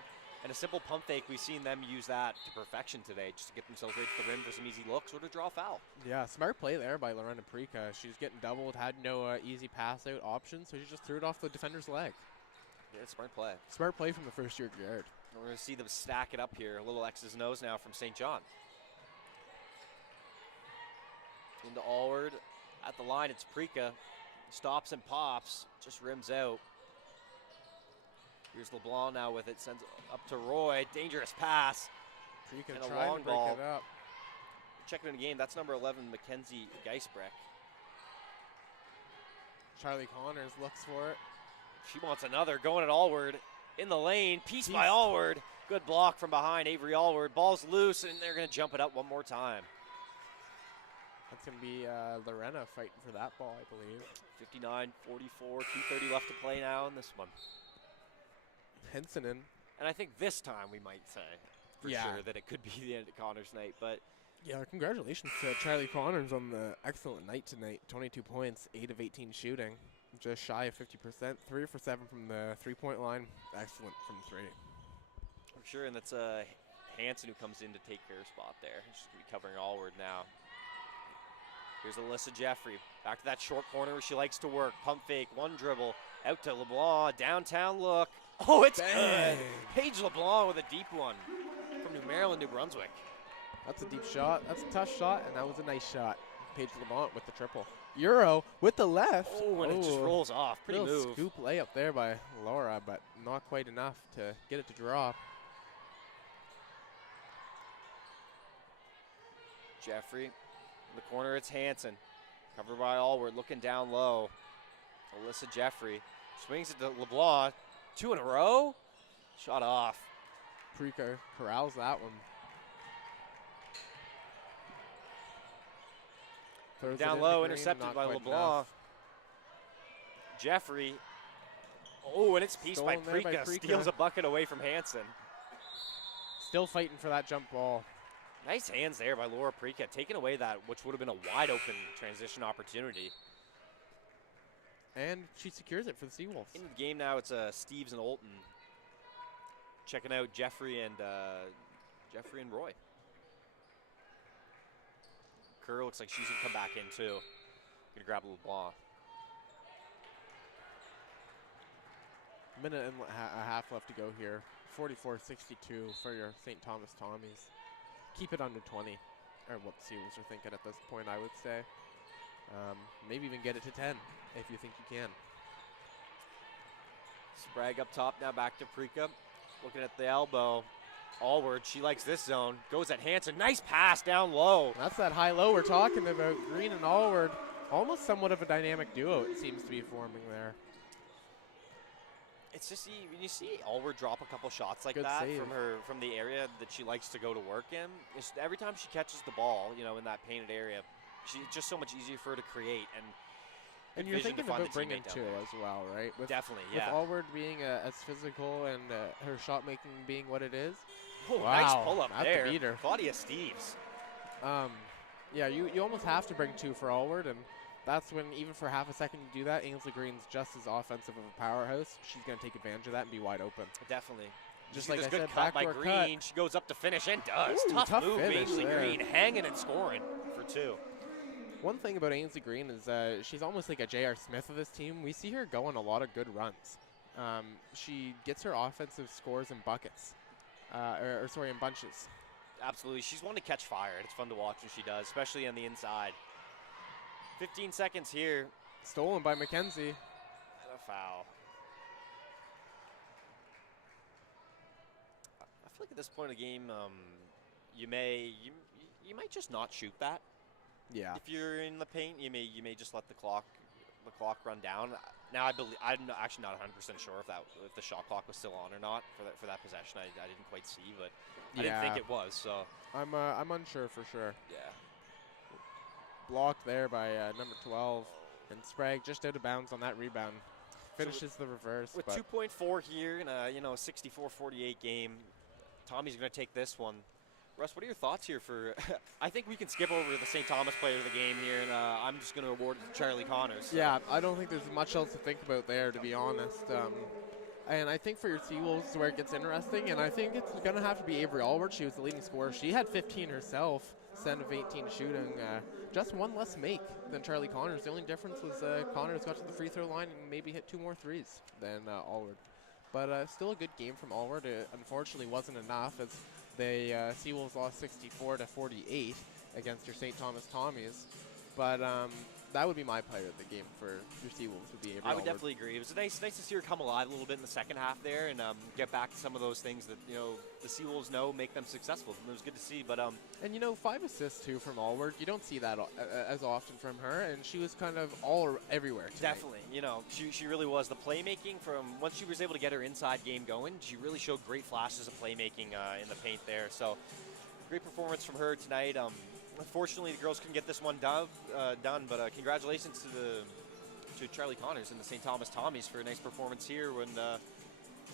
And a simple pump fake, we've seen them use that to perfection today, just to get themselves right to the rim for some easy looks or to draw a foul. Yeah, smart play there by Lorena Parika. She was getting doubled, had no easy pass-out option, so she just threw it off the defender's leg. Yeah, smart play. Smart play from the first-year guard. We're going to see them stack it up here. A little X's and O's now from St. John. Into Allward. At the line, it's Parika. Stops and pops, just rims out. Here's LeBlanc now with it, sends up to Roy. Dangerous pass. Freakin' And a trying long to break ball. it up. Checking in the game, that's number 11, Mackenzie Geisbrecht. Charlie Connors looks for it. She wants another, going at Allward in the lane. Piece by Allward. Good block from behind, Avery Allward. Ball's loose, and they're going to jump it up one more time. That's going to be Lorena fighting for that ball, I believe. 59-44, 2:30 left to play now in this one. Hensonen. And I think this time we might say for sure that it could be the end of Connors' night, but yeah, congratulations to Charlie Connors on the excellent night tonight. 22 points, 8 of 18 shooting. Just shy of 50%, 3 for 7 from the three-point line. Excellent from 3. for sure, and that's Hanson who comes in to take her spot there. She's going to be covering Allward now. Here's Alyssa Jeffrey. Back to that short corner where she likes to work. Pump fake, one dribble. Out to LeBlanc, downtown look. Oh, it's good. Paige LeBlanc with a deep one from New Maryland, New Brunswick. That's a deep shot. That's a tough shot, and that was a nice shot. Paige LeBlanc with the triple. Euro with the left. Oh, and it just rolls off. Pretty move. Scoop layup there by Laura, but not quite enough to get it to drop. Jeffrey in the corner, it's Hanson. Covered by Allward, looking down low. Alyssa Jeffrey swings it to LeBlanc. 2 in a row. Shot off. Prika corrals that one. Throws Down low, intercepted by LeBlanc. Enough. Jeffrey. Oh, and it's pieced by Prika. Steals a bucket away from Hanson. Still fighting for that jump ball. Nice hands there by Laura Prika, taking away that which would have been a wide open transition opportunity. And she secures it for the Seawolves. In the game now, it's Steves and Olton checking out Jeffrey and Roy. Kerr looks like she's going to come back in too. Going to grab LeBlanc. Minute and a half left to go here. 44-62 for your St. Thomas Tommies. Keep it under 20, or what the Seawolves are thinking at this point, I would say. Maybe even get it to 10 if you think you can. Sprague up top now, back to Prika. Looking at the elbow. Allward, she likes this zone. Goes at Hanson. Nice pass down low. That's that high-low we're talking about. Green and Allward, almost somewhat of a dynamic duo it seems to be forming there. It's just when you see Allward drop a couple shots like Good that save. from the area that she likes to go to work in. Every time she catches the ball, in that painted area, it's just so much easier for her to create and you're thinking about bringing 2 as well, right? Definitely, yeah. With Allward being as physical and her shot making being what it is. Oh, wow, nice pull up there, beater. Claudia Steves. Yeah, you almost have to bring 2 for Allward, and that's when, even for half a second you do that, Ainsley Green's just as offensive of a powerhouse. She's going to take advantage of that and be wide open. Definitely. Just like I good said, cut by backdoor Green. cut. She goes up to finish and does. Ooh, tough move, finish Ainsley there. Green, hanging and scoring for 2. One thing about Ainsley Green is she's almost like a J.R. Smith of this team. We see her go on a lot of good runs. She gets her offensive scores in buckets, in bunches. Absolutely. She's one to catch fire. It's fun to watch when she does, especially on the inside. 15 seconds here. Stolen by Mackenzie. And a foul. I feel like at this point of the game, you might just not shoot that. Yeah. If you're in the paint, you may just let the clock run down. Now I'm actually not 100% sure if the shot clock was still on or not for that possession. I didn't quite see, but I didn't think it was. So I'm unsure for sure. Yeah. Blocked there by number 12, and Sprague just out of bounds on that rebound. Finishes the reverse. With 2.4 here in a 64-48 game, Tommy's going to take this one. Russ, what are your thoughts here for I think we can skip over the St. Thomas player of the game here, and I'm just going to award it to Charlie Connors. So. Yeah, I don't think there's much else to think about there, to be honest. And I think for your Seawolves is where it gets interesting, and I think it's going to have to be Avery Allward. She was the leading scorer. She had 15 herself, 7 of 18 shooting. Just 1 less make than Charlie Connors. The only difference was Connors got to the free throw line and maybe hit 2 more threes than Allward. But still a good game from Allward. It unfortunately wasn't enough, as the Seawolves lost 64-48 against your St. Thomas Tommies. But that would be my player of the game for your Seawolves would be Avery I would Allward. definitely agree. It was nice to see her come alive a little bit in the second half there and get back to some of those things that the Seawolves know make them successful. It was good to see. But And 5 assists too from Allward. You don't see that as often from her, and she was kind of everywhere tonight. definitely, she really was. The playmaking from once she was able to get her inside game going, she really showed great flashes of playmaking in the paint there. So great performance from her tonight. Unfortunately, the girls couldn't get this one done, but congratulations to Charlie Connors and the St. Thomas Tommies for a nice performance here. When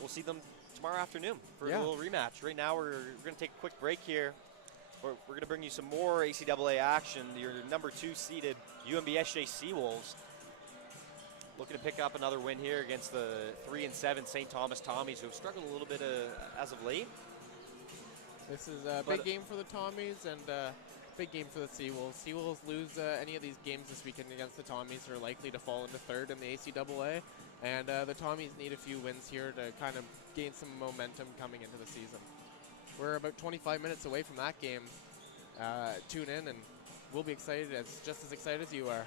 we'll see them tomorrow afternoon for a little rematch. Right now, we're going to take a quick break here. We're going to bring you some more ACAA action. Your number 2 seeded UNBSJ Seawolves looking to pick up another win here against the 3-7 St. Thomas Tommies, who have struggled a little bit as of late. This is a big game for the Tommies and big game for the Seawolves. Seawolves lose any of these games this weekend against the Tommies, are likely to fall into 3rd in the ACAA. And the Tommies need a few wins here to kind of gain some momentum coming into the season. We're about 25 minutes away from that game. Tune in and we'll be just as excited as you are.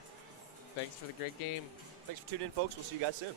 Thanks for the great game. Thanks for tuning in, folks. We'll see you guys soon.